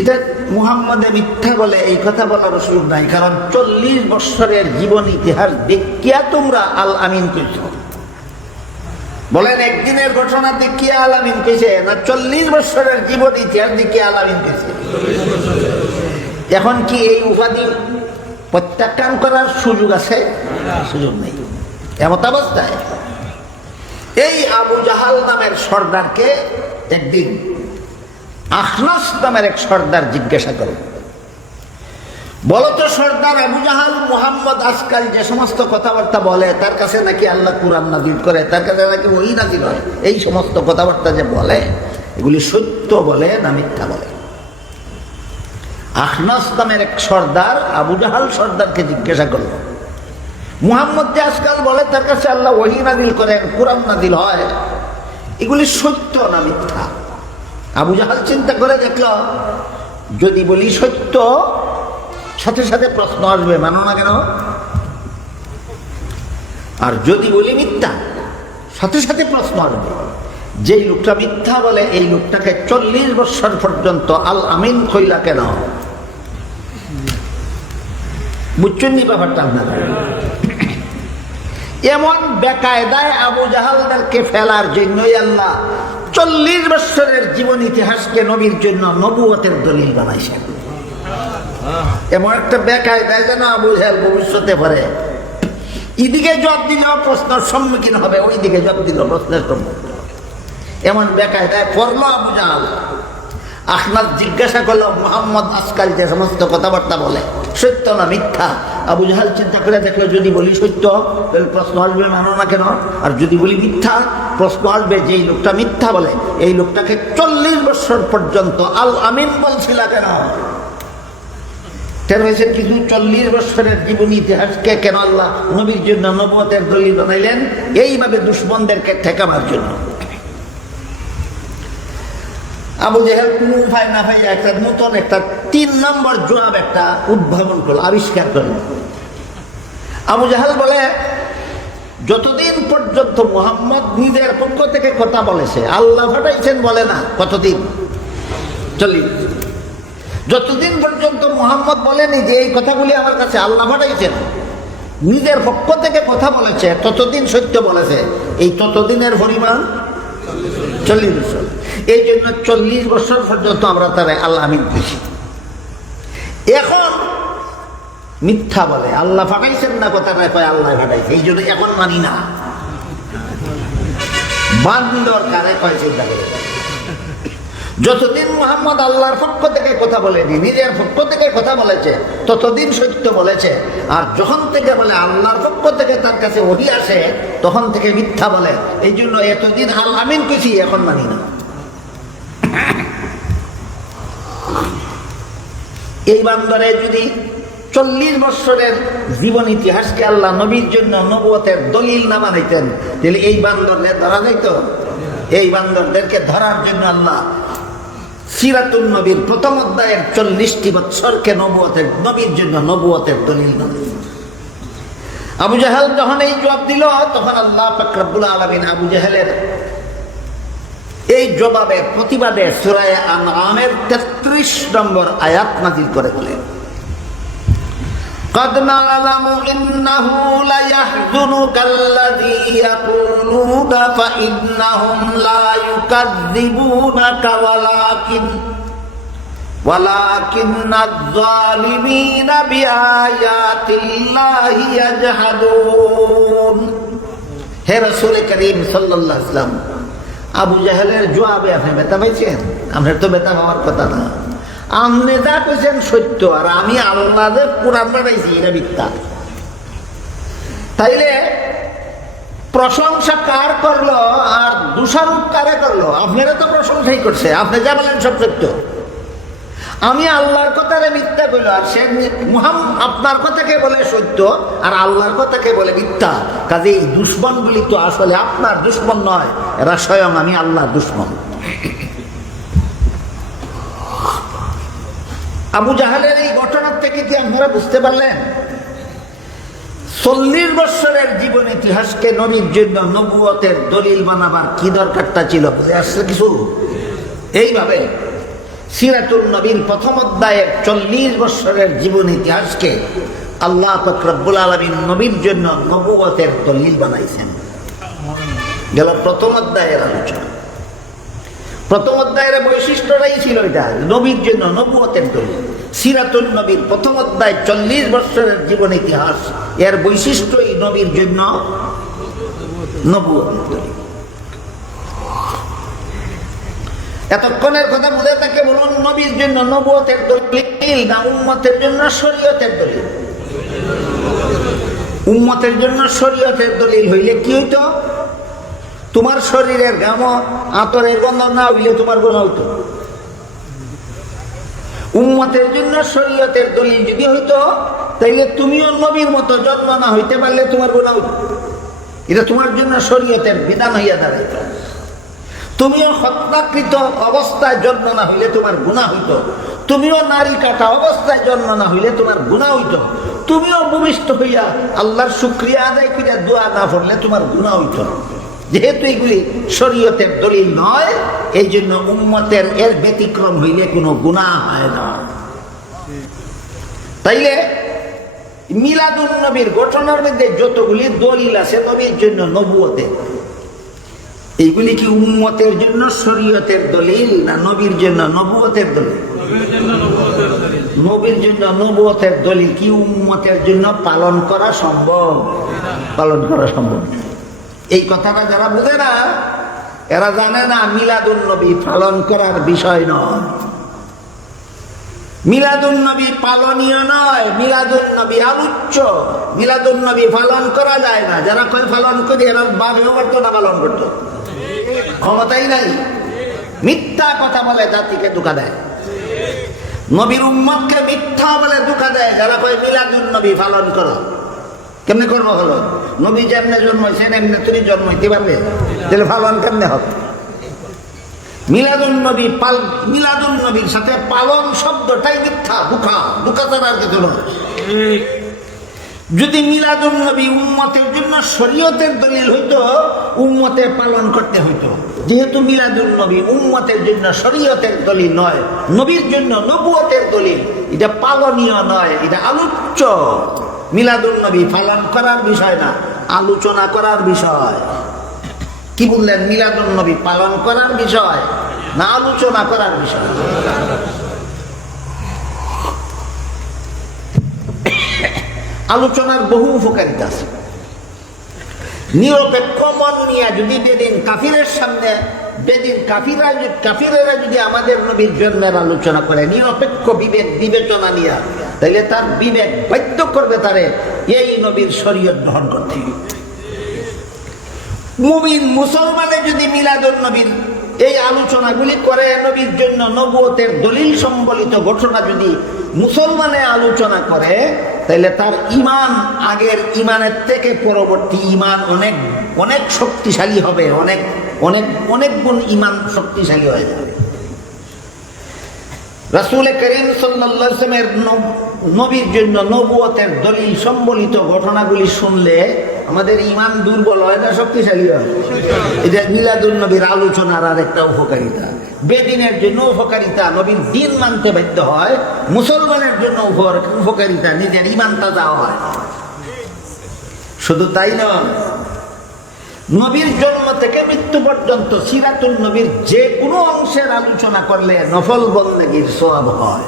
এটা মুহাম্মদে মিথ্যা বলে এই কথা বলার সুযোগ নাই। কারণ 40 বছরের জীবন ইতিহাস দেখিয়া তোমরা আল আমিন কইছ। বলেন একদিনের ঘটনা দেখিয়া আল আমিন কইছে না 40 বছরের জীবন ইতিহাস দেখিয়া আল আমিন কইছে? এখন কি এই উপাধি প্রত্যাখ্যান করার সুযোগ আছে? সুযোগ নেই। এমত অবস্থায় এই আবু জাহাল নামের সর্দারকে একদিন আখনাস নামের এক সর্দার জিজ্ঞাসা করল, বলতো সর্দার আবু জাহাল, মুহাম্মদ আজকাল যে সমস্ত কথাবার্তা বলে, তার কাছে নাকি আল্লাহ কুরআন নাযিল করে, তার কাছে নাকি ওহী নাযিল হয়, এই সমস্ত কথাবার্তা যে বলে এগুলি সত্য বলে না মিথ্যা বলে? আখনাস নামের এক সর্দার আবু জাহাল সর্দারকে জিজ্ঞাসা করল, মুহাম্মদ যে আজকাল বলে তার কাছে আল্লাহ ওহী নাযিল করেন, কোরআন নাযিল হয়, এগুলি সত্য না মিথ্যা? আবু জাহাল চিন্তা করে দেখল, যদি বলি সত্য সাথে সাথে প্রশ্ন আসবে, মানো না কেন? আর যদি বলি মিথ্যা সাথে সাথে প্রশ্ন আসবে। যেই লোকটা মিথ্যা বলে এই লোকটাকে 40 বছর পর্যন্ত আল আমিন কইলা কেন? বুঝছেন নি ব্যাপারটা আপনারা? এমন বেকায়দায় আবু জাহালদেরকে ফেলার জন্যই আল্লাহ 40 বছরের জীবন ইতিহাসকে নবীর জন্য নবুয়তের দলিল বানাইছেন। এমন একটা বেকায়দায় যেন আবু জাহাল ভবিষ্যতে পড়ে এদিকে জবাব দিলেও প্রশ্নের সম্মুখীন হবে, ওইদিকে জবাব দিল প্রশ্নের সম্মুখীন। এমন বেকায়দায় পড়ল আবু জাহাল। আখনাস জিজ্ঞাসা করলো, মুহাম্মদ আজকাল যে সমস্ত কথাবার্তা বলে সত্য না মিথ্যা? আবু জাহাল চিন্তা করে দেখলো, যদি বলি সত্য তাহলে প্রশ্ন আসবে, মানো না কেন? আর যদি বলি মিথ্যা প্রশ্ন আসবে, যেই লোকটা মিথ্যা বলে এই লোকটাকে 40 বছর পর্যন্ত আল আমিন বলছিল কেন? কেন হয়েছে কিছু 40 বছরের জীবন ইতিহাসকে কেন আল্লাহ নবীর জন্য নবুয়তের দলিল বানাইলেন? এইভাবে দুশমনদেরকে ঠেকানোর জন্য। আবু জাহেল কোন উপায় না পাই একটা নতুন একটা 3 নম্বর জবাব একটা উদ্ভাবন করল, আবিষ্কার করল। আবু জাহেল বলে, যতদিন পর্যন্ত মুহাম্মদ নিজের পক্ষ থেকে কথা বলেছে, আল্লাহ পাঠাইছেন বলে না, কতদিন? 40। যতদিন পর্যন্ত মুহাম্মদ বলেনি যে এই কথাগুলি আমার কাছে আল্লাহ পাঠাইছেন, নিজের পক্ষ থেকে কথা বলেছে, ততদিন সত্য বলেছে। এই ততদিনের পরিমাণ 40 বছর। এই জন্য 40 বছর পর্যন্ত আমরা তারা আল্লাহ আমিন পেয়েছি। এখন মিথ্যা বলে, আল্লাহ ফাটাইছেন না, কথাটা কয় আল্লাহ ফাটাইছে, এই জন্য এখন মানি না। বান্দর কারে কয় চিন্তা করে। যতদিন মুহাম্মদ আল্লাহর পক্ষ থেকে কথা বলেনি, নিজের পক্ষ থেকে কথা বলেছে, ততদিন সত্য বলেছে। আর যখন থেকে বলে আল্লাহর পক্ষ থেকে তার কাছে ওহী আসে, তখন থেকে মিথ্যা বলে। এই জন্য এতদিন আল আমিন পেয়েছি, এখন মানি না। এই বান্দরে যদি 40 বছরের জীবন ইতিহাসকে আল্লাহ নবীর জন্য নবুয়তের দলিল না বানাইতেন, তাহলে এই বান্দরদের ধরা যাইত? এই বান্দরদেরকে ধরার জন্য আল্লাহ সিরাতুন নবীর প্রথম অধ্যায়ের 40টি বছরকে নবুয়তের নবীর জন্য নবুয়তের দলিল বানাইতেন। আবু জাহেল যখন এই জবাব দিল, তখন আল্লাহ পাক রব্বুল আলামিন আবু জাহেলের এই জবাবের প্রতিবাদে সূরা আনআমের 33 নম্বর আয়াত নাযিল করে দিলেন। قد نعلم إنه ليحزنك الذي يقولون فإنهم لا يكذبونك ولكن الظالمين بآيات الله يجحدون। হে রাসূল করিম সাল্লাল্লাহু আলাইহি ওয়াসাল্লাম, আবু জাহেলের জবাবে আপনি ব্যথা পাইছেন? আপনার তো ব্যথা পাওয়ার কথা না। আপনি যা কইছেন সত্য, আর আমি আল্লাহ যে কোরআন বানাইছি এটা মিথ্যা। তাইলে প্রশংসা কার করলো আর দোষারোপ কারে করলো? আপনারা তো প্রশংসাই করছে, আপনি যা বলেন সব সত্য। আমি আল্লাহর কথারে মিথ্যা কইল, আর সে আপনার কথাকে বলে সত্য, আর আল্লাহর কথাকে বলে মিথ্যা। কাজে এই দুশ্মনগুলি তো আসলে আপনার দুশ্মন নয়, এরা স্বয়ং আমি আল্লাহর দুশ্মন। আবু জাহেলের এই ঘটনার থেকে কি আপনারা বুঝতে পারলেন 40 বছরের জীবন ইতিহাসকে নবীর জন্য নবুয়তের দলিল বানাবার কি দরকারটা ছিল? বুঝে আসছে কিছু? এইভাবে সিরাতুল নবীর প্রথম অধ্যায়ের 40 বছরের জীবন ইতিহাসকে আল্লাহ পাক রব্বুল আলামিন নবীর জন্য নবুয়তের দলিল বানাইছেন। গেল প্রথম অধ্যায়ের আলোচনা। প্রথম অধ্যায়ের বৈশিষ্ট্যটাই ছিল এটা, নবীর জন্য নবুয়তের দলিল। সিরাতুল নবীর প্রথম অধ্যায় 40 বছরের জীবন ইতিহাস, এর বৈশিষ্ট্যই নবীর জন্য নবুয়তের দলিল। এতক্ষণের কথা মনে থাকে বলুন, নবীর জন্য নবুয়তের দলিল না উম্মতের জন্য শরীয়তের দলিল? উম্মতের জন্য শরীয়তের দলিল হইলে কি হইতো? তোমার শরীরের ঘাম আতরের গন্ধ না হইলে তোমার গুনাহ হইতো। উম্মতের জন্য শরীয়তের দলিল যদি হইতো তাইলে তুমিও নবীর মতো জন্ম না হইতে পারলে তোমার গুনাহ হইতো। এটা তোমার জন্য শরীয়তের বিধান হইয়া দাঁড়াইত। তুমিও হত্যাকৃত অবস্থায় জন্ম না হইলে তোমার গুনাহ হইত। তুমিও নারী কাটা অবস্থায় জন্ম না হইলে তোমার গুনাহ হইত। তুমিও ভূমিষ্ঠ হইয়া আল্লাহর শুকরিয়া আদায় করে দোয়া না পড়লে তোমার গুনাহ হইত। যেহেতু এগুলি শরীয়তের দলিল নয়, এই জন্য উম্মতের এর ব্যতিক্রম হইলে কোনো গুনাহ হয় না। তাইলে মিলাদুন নবীর ঘটনার মধ্যে যতগুলি দলিল আছে নবীর জন্য নবুয়তের, এইগুলি কি উম্মতের জন্য শরীয়তের দলিল না নবীর জন্য নবুয়তের দলিল? নবীর জন্য নবুয়তের দলিল কি উম্মতের জন্য পালন করা সম্ভব? পালন করা সম্ভব। এই কথাটা যারা বুঝে না, এরা জানে না মিলাদুন নবী পালন করার বিষয় নয়। মিলাদুন নবী পালনীয় নয়, মিলাদুন নবী আলোচ্য। মিলাদুন নবী পালন করা যায় না। যারা কয় পালন করে এরা বাপেও করতো না, পালন করতো, ক্ষমতাই নাই। মিথ্যা কথা বলে জাতিকে ধোঁকা দেয়, নবীর উম্মতকে মিথ্যা বলে ধোঁকা দেয়। যারা কয় মিলাদুন নবী পালন করো, কেমনে করবো? হলো নবী যেমনে জন্মাইছেন এমনি তুমি জন্মাইতে পারবে, তাহলে পালন কেমনে হবে? মিলাদুন নবী মিলাদুন নবীর সাথে পালন শব্দটাই মিথ্যা, ধোঁকা ছাড়া আর কিছু নয়। যদি মিলাদুন নবী উম্মতের জন্য শরীয়তের দলিল হইতো, উম্মতে পালন করতে হইতো। যেহেতু মিলাদুন নবী উম্মতের জন্য শরীয়তের দলিল নয়, নবীর জন্য নবুয়তের দলিল, এটা পালনীয় নয়, এটা আলোচ্য। মিলাদুন নবী পালন করার বিষয় না, আলোচনা করার বিষয়। কি বললেন? মিলাদুন নবী পালন করার বিষয় না আলোচনা করার বিষয়? আলোচনার বহু উপকারিতা আছে। নিরপেক্ষ মন নিয়ে যদি বেদিন কাফিরের সামনে কাফিরেরা যদি আমাদের নবীর জন্মের আলোচনা করে নিরপেক্ষ বিবেক বিবেচনা নিয়ে, তাহলে তার বিবেক বাধ্য করবে তারে এই নবীর শরীয়ত গ্রহণ করতে। মুমিন মুসলমানে যদি মিলাদুন নবীর এই আলোচনাগুলি করে, নবীর জন্য নবুয়তের দলিল সম্বলিত ঘটনা যদি মুসলমানে আলোচনা করে, তাহলে তার ইমান আগের ইমানের থেকে পরবর্তী ইমান অনেক অনেক শক্তিশালী হবে, অনেক অনেক অনেক গুণ ইমান শক্তিশালী হয়ে যাবে। রাসূল করিম সাল্লাল্লাহু আলাইহি ওয়াসাল্লামের নবীর জন্য নবুয়তের দলিল সম্বলিত ঘটনাগুলি শুনলে আমাদের ইমান দুর্বল হয় না, শক্তিশালী হয়। এটা মিলাদুন নবীর আলোচনার আর একটা উপকারিতা। বেদিনের জন্য উপকারিতা, নবীর দিন মানতে বাধ্য হয়। মুসলমানের জন্য উপকারিতা, নিজের ইমান তাজা হয়। শুধু তাই নয়, নবীর জন্ম থেকে মৃত্যু পর্যন্ত সিরাতুন নবীর যে কোনো অংশের আলোচনা করলে নফল বন্দেগীর সওয়াব হয়।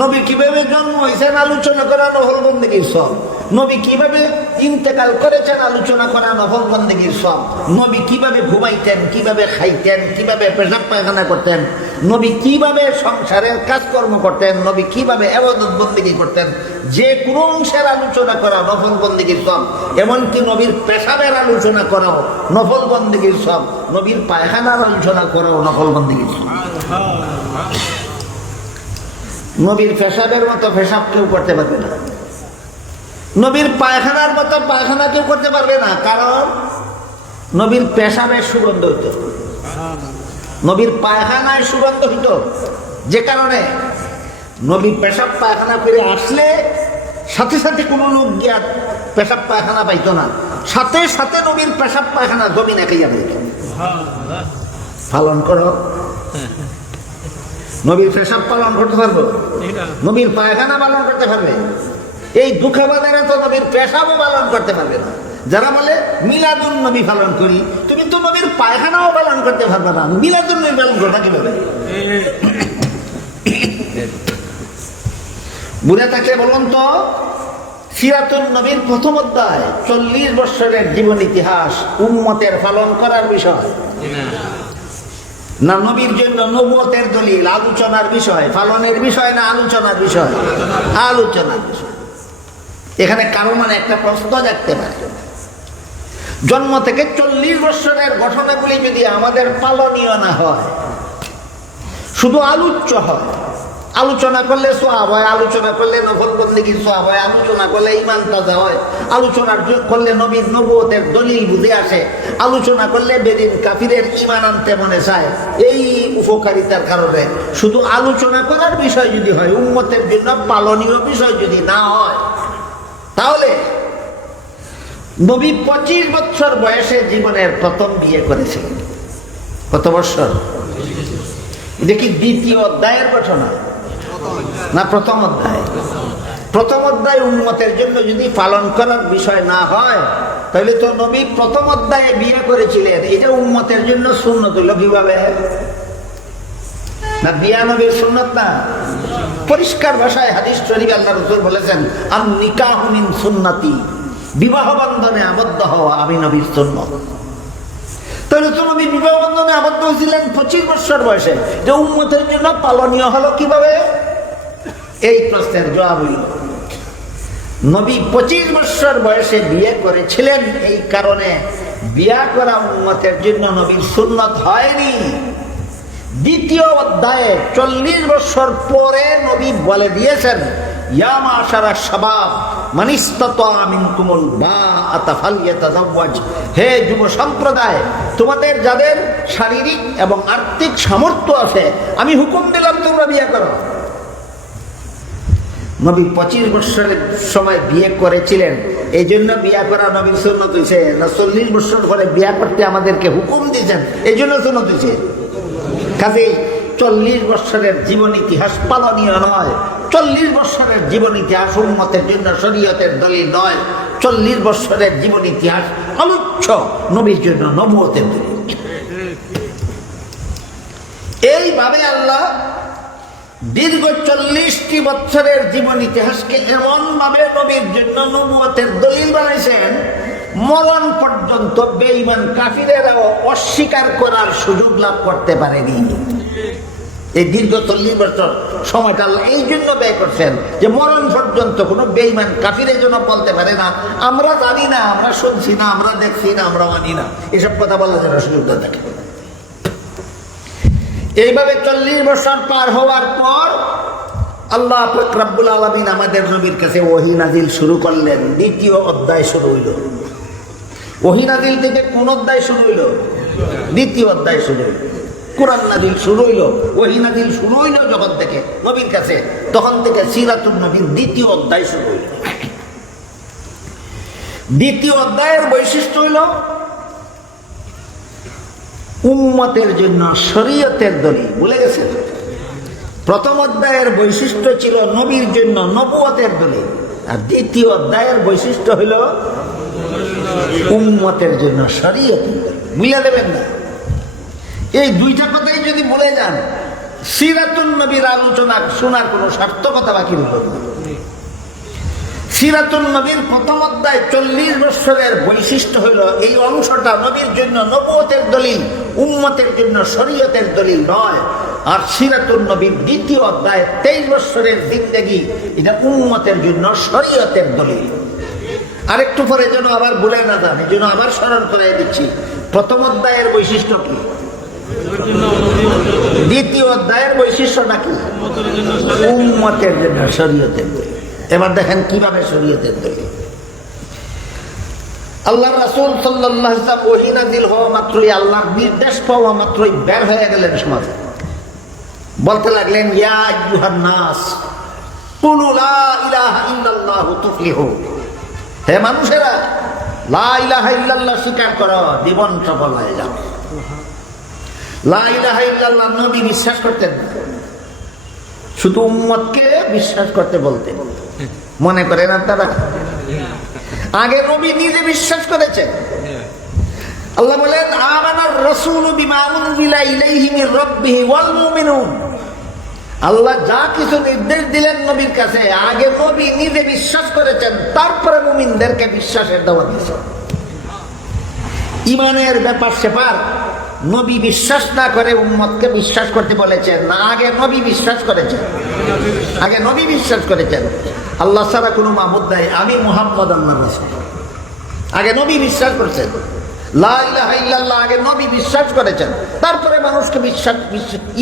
নবী কিভাবে জন্ম হয়েছেন আলোচনা করা নফল বন্দেগীর সওয়াব। নবী কিভাবে ইন্তেকাল করেছেন আলোচনা করা নফল বন্দেগীর সওয়াব। নবী কিভাবে ঘুমাইতেন, কিভাবে খাইতেন, কিভাবে পেশাব পায়খানা করতেন, নবী কিভাবে সংসারের কাজকর্ম করতেন, নবী কিভাবে ইবাদত বন্দেগী করতেন, যে কোনো অংশের আলোচনা করা নফল বন্দেগীর সওয়াব। এমনকি নবীর পেশাবের আলোচনা করাও নফল বন্দেগীর সওয়াব, নবীর পায়খানার আলোচনা করাও নফল বন্দেগীর সওয়াব। নবীর পেশাবের মতো পেশাব কেউ করতে পারবে না, নবীর পায়খানার মতো পায়খানা কেউ করতে পারবে না। কারণ নবীর পেশাবের সুগন্ধ হইত, নবীর পায়খানায় সুগন্ধ হইত। যে কারণে নবী পেশাব পায়খানা করে আসলে সাথে সাথে কোনো লোক গিয়া পেশাব পায়খানা পাইত না, সাথে সাথে নবীর পেশাব পায়খানা জমিনে খাইয়া দিত। পালন করো, নবীর পেশাব পালন করতে পারবো, নবীর পায়খানা পালন করতে পারবে। এই দুঃখবাদেরা তো নবীর পেশাবও পালন করতে পারবে না। যারা বলে মিলাদুন নবী পালন করি, তুমি তো নবীর পায়খানাও পালন করতে পারবে না, মিলাদুন নবী পালন করবে কিভাবে? বুঝে থাকলে বলুন তো, সিরাতুন নবীর প্রথম অধ্যায় 40 বছরের জীবন ইতিহাস উম্মতের পালন করার বিষয় না নবীর জন্য নবুয়তের দলিল আলোচনার বিষয়, পালনের বিষয় না আলোচনার বিষয়? আলোচনার বিষয়। এখানে কারো মানে একটা প্রশ্ন জাগতে পারে, জন্ম থেকে 40 বছরের ঘটনাগুলি যদি আমাদের পালনীয় না হয়, শুধু আলোচ্য হয়, আলোচনা করলে সওয়াব হয়, আলোচনা করলে নফল বন্দেগীর সওয়াব হয়, আলোচনা করলে ঈমান তাজা হয়, আলোচনা করলে নবীর নবুয়তের দলিল বুঝে আসে, আলোচনা করলে বেদিন কাফিরের ঈমান আনতে মনে চায়। এই উপকারিতার কারণে শুধু আলোচনা করার বিষয় যদি হয়, উম্মতের জন্য পালনীয় বিষয় যদি না হয়, তাহলে নবী 25 বছর বয়সে জীবনের প্রথম বিয়ে করেছিলেন। কত বছর? দেখি দ্বিতীয় অধ্যায়ের ঘটনা না প্রথম অধ্যায়? প্রথম অধ্যায় উম্মতের জন্য যদি পালন করার বিষয় না হয়, তাহলে তো নবী প্রথম অধ্যায়ে বিয়ে করেছিলেন, এটা উম্মতের জন্য সুন্নত হলো কিভাবে? না বিয়া নবীর সুন্নত না? পরিষ্কার ভাষায় হাদিস শরীফে আল্লাহ রাসূল বলেছেন, আন নিকাহু মিন সুন্নতি, বিবাহ বন্ধনে আবদ্ধ হওয়া আমি নবীর সুন্নত। তাহলে তো নবী বিবাহ বন্ধনে আবদ্ধ হয়েছিলেন 25 বছর বয়সে, যে উম্মতের জন্য পালনীয় হলো কিভাবে? এই প্রশ্নের জবাব হইল, নবী 25 বছর বয়সে বিয়ে করেছিলেন, এই কারণে বিয়া করা উম্মতের জন্য নবীর সুন্নত হয়নি। দ্বিতীয় অধ্যায়ে 40 বছর পরে নবী বলে দিয়েছেন, ইয়া মাশারা শাবাব মান ইসতাতা মিনকুমুল বাআতা ফালইয়াতাযাওয়াজ, হে যুব সম্প্রদায়, তোমাদের যাদের শারীরিক এবং আর্থিক সামর্থ্য আছে, আমি হুকুম দিলাম তোমরা বিয়ে করো। নবী 25 বছরের সময় বিয়ে করেছিলেন, এই জন্য বিয়ে করা নবীর সুন্নত হয়েছে না 40 বছর পরে বিয়ে করতে আমাদেরকে হুকুম দিয়েছেন, এই জন্য সুন্নত হয়েছে? কাজেই 40 বছরের জীবন ইতিহাস পালনীয় নয়, 40 বছরের জীবন ইতিহাস উম্মতের জন্য শরীয়তের দলিল নয়, 40 বছরের জীবন ইতিহাস আলোচ্য নবীর জন্য নবুয়তের দলিল। এইভাবে আল্লাহ দীর্ঘ 40টি বছরের জীবন ইতিহাসকে এমন ভাবে নবীর জন্য নবুয়তের দলিল বানাইছেন, মরণ পর্যন্ত বেঈমান কাফিরেরাও অস্বীকার করার সুযোগ লাভ করতে পারেনি। এই দীর্ঘ 40 বছর সময়টা আল্লাহ এই জন্য ব্যয় করছেন, যে মরণ পর্যন্ত কোনো বেঈমান কাফিরের জন্য বলতে পারে না, আমরা জানি না, আমরা শুনছি না, আমরা দেখছি না, আমরা মানি না, এসব কথা বলার জন্য সুযোগটা দেখে। এইভাবে 40 বছর পার হওয়ার পর আল্লাহ পাক রব্বুল আলামিন আমাদের নবীর কাছে ওহী নাজিল শুরু করলেন। দ্বিতীয় অধ্যায় শুরু হইল। ওহী নাজিল থেকে কোন অধ্যায় শুরু হইল? দ্বিতীয় অধ্যায় শুরু হইল। কোরআন নাজিল শুরু হইল, ওহী নাজিল শুরু হইল যখন থেকে নবীর কাছে, তখন থেকে সিরাতুন নবীর দ্বিতীয় অধ্যায় শুরু হইল। দ্বিতীয় অধ্যায়ের বৈশিষ্ট্য হইল উম্মতের জন্য শরীয়তের দলিল। ভুলে গেছেন? প্রথম অধ্যায়ের বৈশিষ্ট্য ছিল নবীর জন্য নবুয়তের দলিল, আর দ্বিতীয় অধ্যায়ের বৈশিষ্ট্য হইল উম্মতের জন্য শরীয়তের দলিল। ভুলে দেবেন না, এই দুইটা কথাই যদি ভুলে যান, সিরাতুন নবীর আলোচনা শোনার কোনো সার্থকতা বাকি রইল না। সিরাতুন নবীর প্রথম অধ্যায় 40 বছরের বৈশিষ্ট্য হইল এই অংশটা নবীর জন্য নবুয়তের দলিল, উম্মতের জন্য শরীয়তের দলিল নয়। আর সিরাতুন নবীর দ্বিতীয় অধ্যায় 23 বছরের জিন্দেগি, এটা উম্মতের জন্য শরীয়তের দলিল। আরেকটু পরে যেন আবার ভুলে না যান, এই জন্য আবার স্মরণ করে দিচ্ছি। প্রথম অধ্যায়ের বৈশিষ্ট্য কি? দ্বিতীয় অধ্যায়ের বৈশিষ্ট্যটা কি? উম্মতের জন্য শরীয়তের দলিল। এবার দেখেন কিভাবে শরীয়তের দলিল। আল্লাহ রাসূল সাল্লাল্লাহু আলাইহি ওয়াসাল্লাম ওহী নাযিল হওয়া মাত্রই, আল্লাহর নির্দেশ পাওয়া মাত্রই বের হয়ে গেলেন সমাজে, বলতে লাগলেন, ইয়া আইয়ুহান নাস কুলু লা ইলাহা ইল্লাল্লাহু তুফলিহু, হে মানুষেরা, লা ইলাহা ইল্লাল্লাহ স্বীকার করো, জীবন সফল হয়ে যাবে। লা ইলাহা ইল্লাল্লাহ নবী বিশ্বাস করতেন না, শুধু উম্মতকে বিশ্বাস করতে বলতেন। মনে করেন আপনারা, আগে নবী নিজে বিশ্বাস করেছেন। আল্লাহ বলেন, আমানার রাসূলু বিমা উনজিলা ইলাইহি মির রাব্বিহি ওয়াল মুমিনুন। আল্লাহ যা কিছু নির্দেশ দিলেন নবীর কাছে, আগে নবী নিজে বিশ্বাস করেছেন, তারপরে মুমিনদেরকে বিশ্বাসের দাওয়াত দিয়েছেন। ঈমানের ব্যাপার সেপার নবী বিশ্বাস না করে উম্মতকে বিশ্বাস করতে বলেছেন না, আগে নবী বিশ্বাস করেছেন। আগে নবী বিশ্বাস করেছেন আল্লাহ ছাড়া কোনো মাবুদ নাই, আমি মুহাম্মদ আল্লাহর রাসূল। আগে নবী বিশ্বাস করছেন, লা ইলাহা ইল্লাল্লাহ আগে নবী বিশ্বাস করেছেন, তারপরে মানুষকে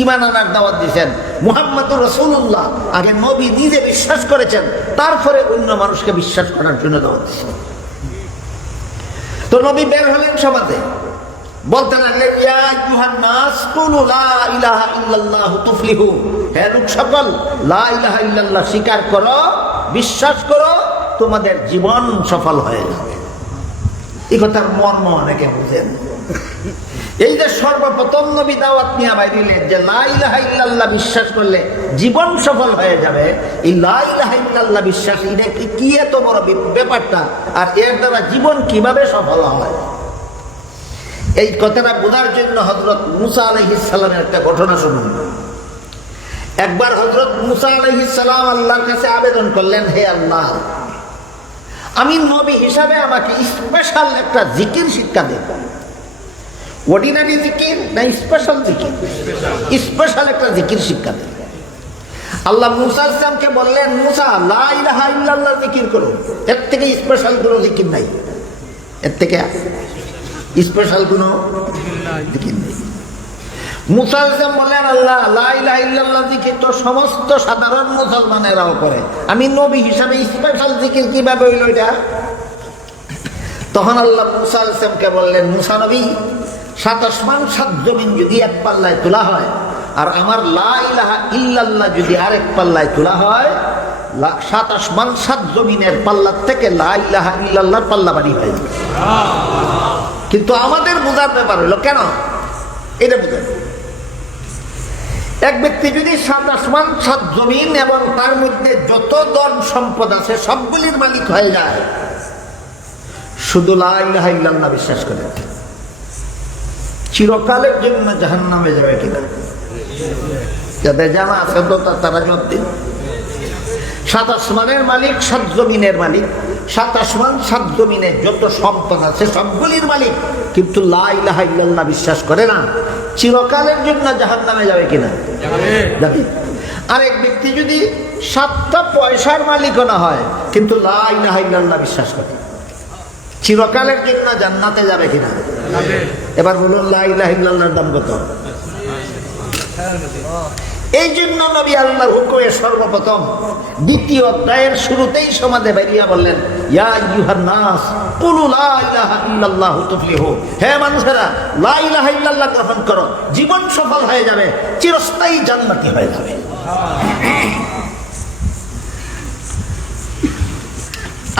ঈমান আনার দাওয়াত দিয়েছেন। মুহাম্মদুর রাসূলুল্লাহ আগে নবী নিজে বিশ্বাস করেছেন, তারপরে অন্য মানুষকে বিশ্বাস করার জন্য দাওয়াত দিয়েছেন। তো নবী বের হলেন সমাজে, বলতে লাগলেন ইয়া আইয়ুহান নাস কুলু লা ইলাহা ইল্লাল্লাহ তুফলিহু, হে লোক সকল লা ইলাহা ইল্লাল্লাহ স্বীকার করো, বিশ্বাস করো, তোমাদের জীবন সফল হয়ে যাবে। এই কথার মর্ম অনেকে বুঝেন। এই যে সর্বপ্রথম নবী দাওয়াত নিয়ে বাইরিলেন যে লা ইলাহা ইল্লাল্লাহ বিশ্বাস করলে জীবন সফল হয়ে যাবে, এই লা ইলাহা ইল্লাল্লাহ বিশ্বাস এটা কি এত বড় ব্যাপারটা, আর এর দ্বারা জীবন কিভাবে সফল হয়, এই কথাটা বোঝার জন্য হযরত মুসা আলাইহিস সালামের একটা ঘটনা শুনুন। একবার হযরত মুসা আলাইহিস সালাম আল্লাহর কাছে আবেদন করলেন, হে আল্লাহ, আমি নবী হিসাবে আমাকে স্পেশাল একটা জিকির শিক্ষা দেন। অর্ডিনারি জিকির না স্পেশাল জিকির? স্পেশাল একটা জিকির শিক্ষা দেন। আল্লাহ মুসা আলাইহিসসালামকে বললেন, মুসা লা ইলাহা ইল্লাল্লাহ জিকির করো, এর থেকে স্পেশাল কোনো জিকির নাই, এর থেকে স্পেশাল কোনো জিকির নেই। মুসা আলাইহিস সালাম বললেন, আল্লাহ লা ইলাহা ইল্লাল্লাহ জিকির তো সমস্ত সাধারণ মুসলমানেরাও করে, আমি নবী হিসাবে স্পেশাল জিকির কিভাবে হইল এটা? তখন আল্লাহ মুসা আলাইহিস সালামকে বললেন, মুসা নবী, 7 আসমান 7 জমিন যদি এক পাল্লায় তোলা হয়, আর আমার লা ইলাহা ইল্লাল্লাহ যদি আরেক পাল্লায় তোলা হয়, 7 আসমান 7 জমিনের পাল্লার থেকে লা ইলাহা ইল্লাল্লাহর পাল্লা বাড়ি হয়ে যাবে। কিন্তু আমাদের বোঝার ব্যাপার হলো কেন এটা বোঝেন। এক ব্যক্তি যদি 7 আসমান 7 জমিন এবং তার মধ্যে যত ধন সম্পদ আছে সবগুলির মালিক হয়ে যায়, শুধু লা ইলাহা ইল্লাল্লাহ বিশ্বাস করে, চিরকালের জন্য জাহান্নামে যাবে কিনা? যাদের জানা আছে তো তারা জবাব দিন। 7 আসমানের মালিক, 7 জমিনের মালিক, 7 আসমান 7 জমিনের যত সম্পদ আছে সবগুলির মালিক, কিন্তু লা ইলাহা ইল্লাল্লাহ বিশ্বাস করে না, চিরকালের জন্য জাহান্নামে যাবে কিনা? যাবে। আরেক ব্যক্তি যদি 7টা পয়সার মালিকও না হয়, কিন্তু লা ইলাহা ইল্লাল্লাহ বিশ্বাস করে, চিরকালের জন্য জান্নাতে যাবে কিনা? এবার বলুন লা ইলাহা ইল্লাল্লাহর দাম কত? এই জন্য নবী আল্লাহর হুকুমে সর্বপ্রথম 2য় অধ্যায়ের শুরুতেই সমাজে বাইরিয়া বললেন, ইয়া আইয়ুহান নাস কুলু লা ইলাহা ইল্লাল্লাহ তুফলিহু, হে মানুষেরা লা ইলাহা ইল্লাল্লাহ গ্রহণ করো, জীবন সফল হয়ে যাবে, চিরস্থায়ী জান্নাতি হয়ে যাবে।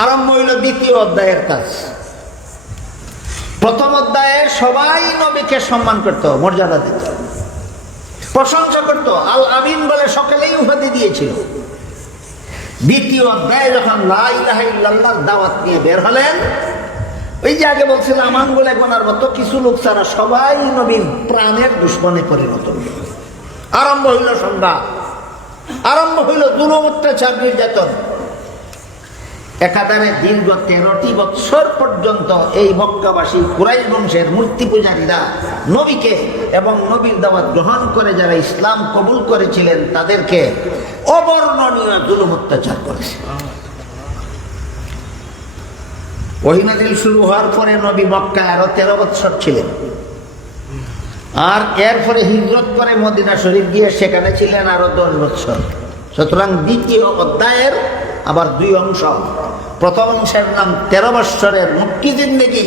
আরম্ভ হইল 2য় অধ্যায়ের কাজ। প্রথম অধ্যায়ে সবাই নবীকে সম্মান করত, মর্যাদা দিত, প্রশংসা করত, আল আমিন বলে সকলেই উপাধি দিয়েছিল। 2য় অধ্যায়ে যখন লা ইলাহা ইল্লাল্লাহর দাওয়াত নিয়ে বের হলেন, ওই যে আগে বলছিলাম আঙ্গুলে গোনার মতো কিছু লোক ছাড়া সবাই নবীর প্রাণের দুশ্মনে পরিণত হল। আরম্ভ হইল সংঘাত, আরম্ভ হইল জুলুম, অত্যাচার, নির্যাতন। একাধারে দীর্ঘ 13টি বৎসর পর্যন্ত এই মক্কাবাসী কুরাইশ বংশের মূর্তি পূজারীরা নবীকে এবং নবীর দাওয়াত গ্রহণ করে যারা ইসলাম কবুল করেছিলেন তাদেরকে অবর্ণনীয় জুলুম অত্যাচার করেছে। ওহী নাযিল শুরু হওয়ার পরে নবী মক্কায় আরো 13 বৎসর ছিলেন, আর এরপরে হিজরত করে মদিনা শরীফ গিয়ে সেখানে ছিলেন আরো 10 বৎসর। সুতরাং 2য় অধ্যায়ের আবার 2 অংশ। প্রথম অংশের নাম 13 বৎসরের মক্কি জিন্দেগি,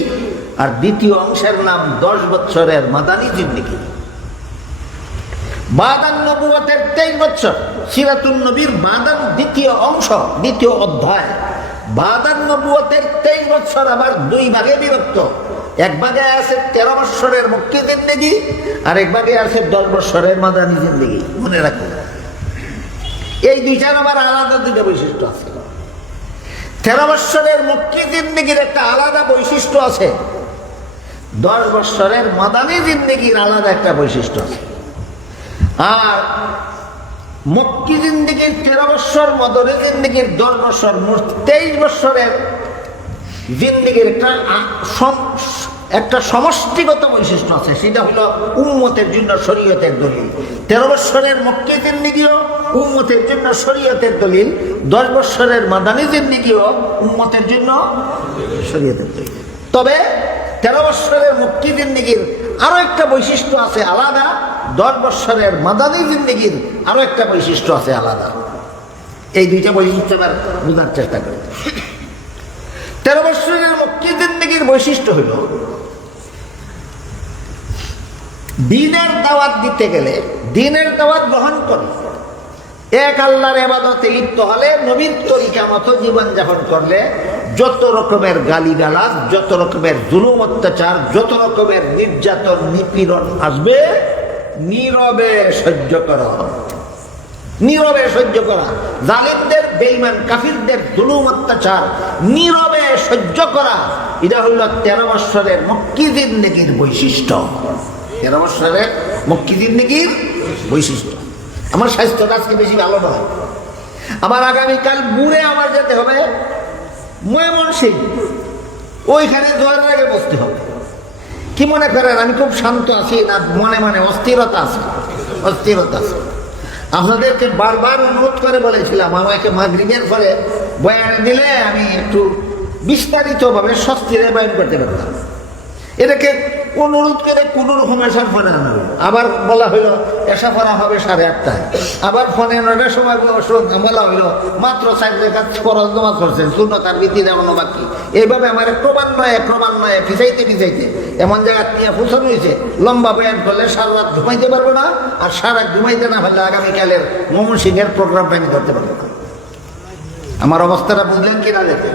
আর 2য় অংশের নাম 10 বৎসরের মাদানী জিন্দেগি। বাদান নবুয়তের 23 বৎসর, সিরাতুন নবীর বাদান 2য় অংশ, 2য় অধ্যায়। বাদান নবুয়তের 23 বৎসর আবার 2 ভাগে বিভক্ত। এক ভাগে আছে 13 বৎসরের মক্কি জিন্দেগি, আর এক ভাগে আছে 10 বৎসরের মাদানী জিন্দেগি। মনে রাখুন, এই দুইটার আবার আলাদা 2টা বৈশিষ্ট্য আছে। 13 বৎসরের মক্কি জিন্দেগির একটা আলাদা বৈশিষ্ট্য আছে, 10 বৎসরের মাদানী জিন্দেগির আলাদা একটা বৈশিষ্ট্য আছে। আর মক্কি জিন্দেগির 13 বৎসর, মাদানী জিন্দেগির 10 বৎসর, মোট 23 বৎসরের জিন্দেগির একটা সমষ্টিগত বৈশিষ্ট্য আছে, সেটা হলো উম্মতের জন্য শরীয়তের দলিল। 13 বৎসরের মক্কি জিন্দেগিও উম্মতের জন্য শরীয়তের দলিল, 10 বৎসরের মাদানী জিন্দেগিও উম্মতের জন্য শরীয়তের দলিল। তবে 13 বৎসরের মক্কি জিন্দেগির আরো একটা বৈশিষ্ট্য আছে আলাদা, 10 বৎসরের মাদানী জিন্দেগির আরো একটা বৈশিষ্ট্য আছে আলাদা। এই দুইটা বৈশিষ্ট্য আবার বোঝার চেষ্টা করি। 13 বৎসরের মক্কি জিন্দেগির বৈশিষ্ট্য হলো দ্বীনের দাওয়াত দিতে গেলে, দ্বীনের দাওয়াত গ্রহণ করে এক আল্লাহর ইবাদতে লিপ্ত হলে, নবীর তরিকা মতো জীবনযাপন করলে যত রকমের গালিগালাজ, যত রকমের জুলুম অত্যাচার, যত রকমের নির্যাতন নিপীড়ন আসবে নীরবে সহ্য করা, নীরবে সহ্য করা। জালিমদের, বেঈমান কাফিরদের জুলুম অত্যাচার নীরবে সহ্য করা, এটা হইল 13 বৎসরের মক্কি জিন্দেগির বৈশিষ্ট্য। 13 বৎসরের মক্কি জিন্দেগির বৈশিষ্ট্য। আমার স্বাস্থ্যটা আজকে বেশি ভালো নয়, আমার আগামীকাল বুড়ে আমার যেতে হবে ময়মনসিংহ, ওইখানে জোয়ারের আগে বসতে হবে। কি মনে করেন আমি খুব শান্ত আছি না মনে মনে অস্থিরতা আছে? অস্থিরতা আছে। আপনাদেরকে বারবার অনুরোধ করে বলেছিলাম আমাকে মাগরিবের পরে বয়ানে দিলে আমি একটু বিস্তারিতভাবে স্বস্তিরে বয়ান করতে পারতাম। এটাকে অনুরোধ করে কোনো রকম এসার ফোনে আনাবো। আবার বলা হইলো এসা ফোনা হবে 8:30টায়, আবার ফোনে 9টার সময় বলা হইলো মাত্র 4 রেখাত ফরজ নামাজ করছেন, শূন্যতার ভিত্তি দেওয়ানো বাকি। এইভাবে আমার ক্রমান্বয়ে ফিসাইতে এমন জায়গা নিয়ে ফুসানো হয়েছে, লম্বা বয়ান করলে সারা রাত ঘুমাইতে পারবো না, আর সারা ঘুমাইতে না পারলে আগামীকালের ময়মনসিংহের প্রোগ্রামটা আমি করতে পারবো না। আমার অবস্থাটা বুঝলেন কিনা দেখেন।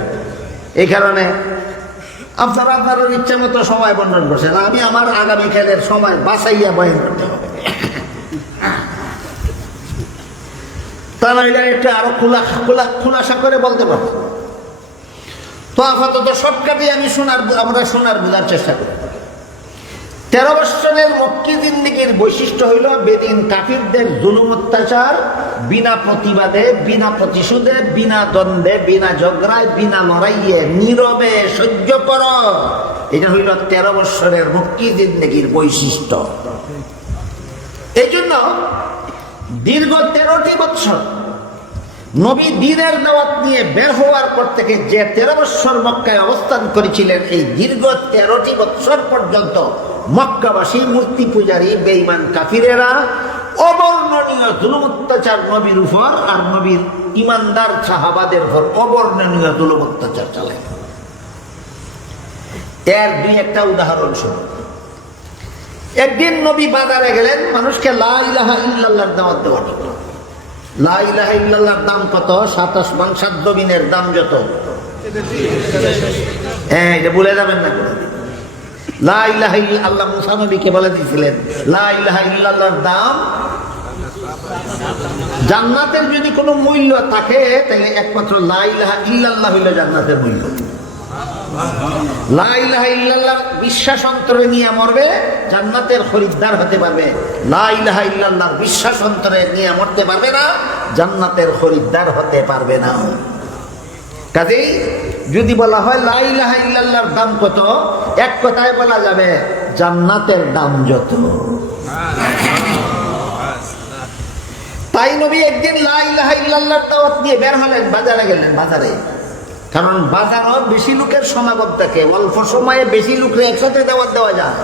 এই কারণে আপনারা আপনার ইচ্ছা মতো সময় বন্টন করছেন, আমি আমার আগামীকালের সময় বাঁচাইয়া বয়ান করতে হবে। তাহলে একটা আরো খুলাসা করে বলতে পারবো। তো আপাতত শর্টকাটে আমরা শোনার বোঝার চেষ্টা করি। 13 বৎসরের মক্কি জিন্দেগির বৈশিষ্ট্য হইল বেদিন কাফিরদের জুলুম অত্যাচার বিনা প্রতিবাদে, বিনা প্রতিশোধে, বিনা দ্বন্দ্বে, বিনা ঝগড়ায়, বিনা লড়াইয়ে নীরবে সহ্য কর। এটা হইল 13 বৎসরের মক্কি জিন্দেগির বৈশিষ্ট্য। এই জন্য দীর্ঘ 13টি বৎসর নবী দ্বীনের দাওয়াত নিয়ে বের হওয়ার পর থেকে যে 13 বৎসর মক্কায় অবস্থান করেছিলেন, এই দীর্ঘ 13টি বৎসর পর্যন্ত মক্কাবাসী মূর্তি পূজারী বেঈমান কাফিরেরা অবর্ণনীয় জুলুম অত্যাচার নবীর উপর আর নবীর ইমানদার সাহাবাদের উপর অবর্ণনীয় জুলুম অত্যাচার চালায়। এর দুই একটা উদাহরণ শুনুন। একদিন নবী বাজারে গেলেন, মানুষকে লা ইলাহা ইল্লাল্লাহর দাওয়াত দেওয়ার জন্য। লা ইলাহা ইল্লাল্লাহর দাম কত? 7 আসমান 7 জমিনের দাম যত। এটা ভুলে যাবেন না। লা ইলাহা ইল্লাল্লাহ, আল্লাহ মুসা নবীকে বলে দিয়েছিলেন লা ইলাহা ইল্লাল্লাহর দাম। জান্নাতের যদি কোনো মূল্য থাকে তাহলে একমাত্র লা ইলাহা ইল্লাল্লাহ হইল জান্নাতের মূল্য। লা ইলাহা ইল্লাল্লাহ বিশ্বাস অন্তরে নিয়ে মরবে, জান্নাতের খরিদ্দার হতে পারবে। লা ইলাহা ইল্লাল্লাহ বিশ্বাস অন্তরে নিয়ে মরতে পারবে না, জান্নাতের খরিদ্দার হতে পারবে না। কাজেই যদি বলা হয় লা ইলাহা ইল্লাল্লাহর দাম কত, এক কথায় বলা যাবে জান্নাতের দাম যত। তাই নবী একদিন লা ইলাহা ইল্লাল্লাহর দাওয়াত নিয়ে বের হলেন, বাজারে গেলেন। বাজারে, কারণ বাজারও বেশি লোকের সমাগম থাকে, অল্প সময়ে বেশি লোকের একসাথে দাওয়াত দেওয়া যায়।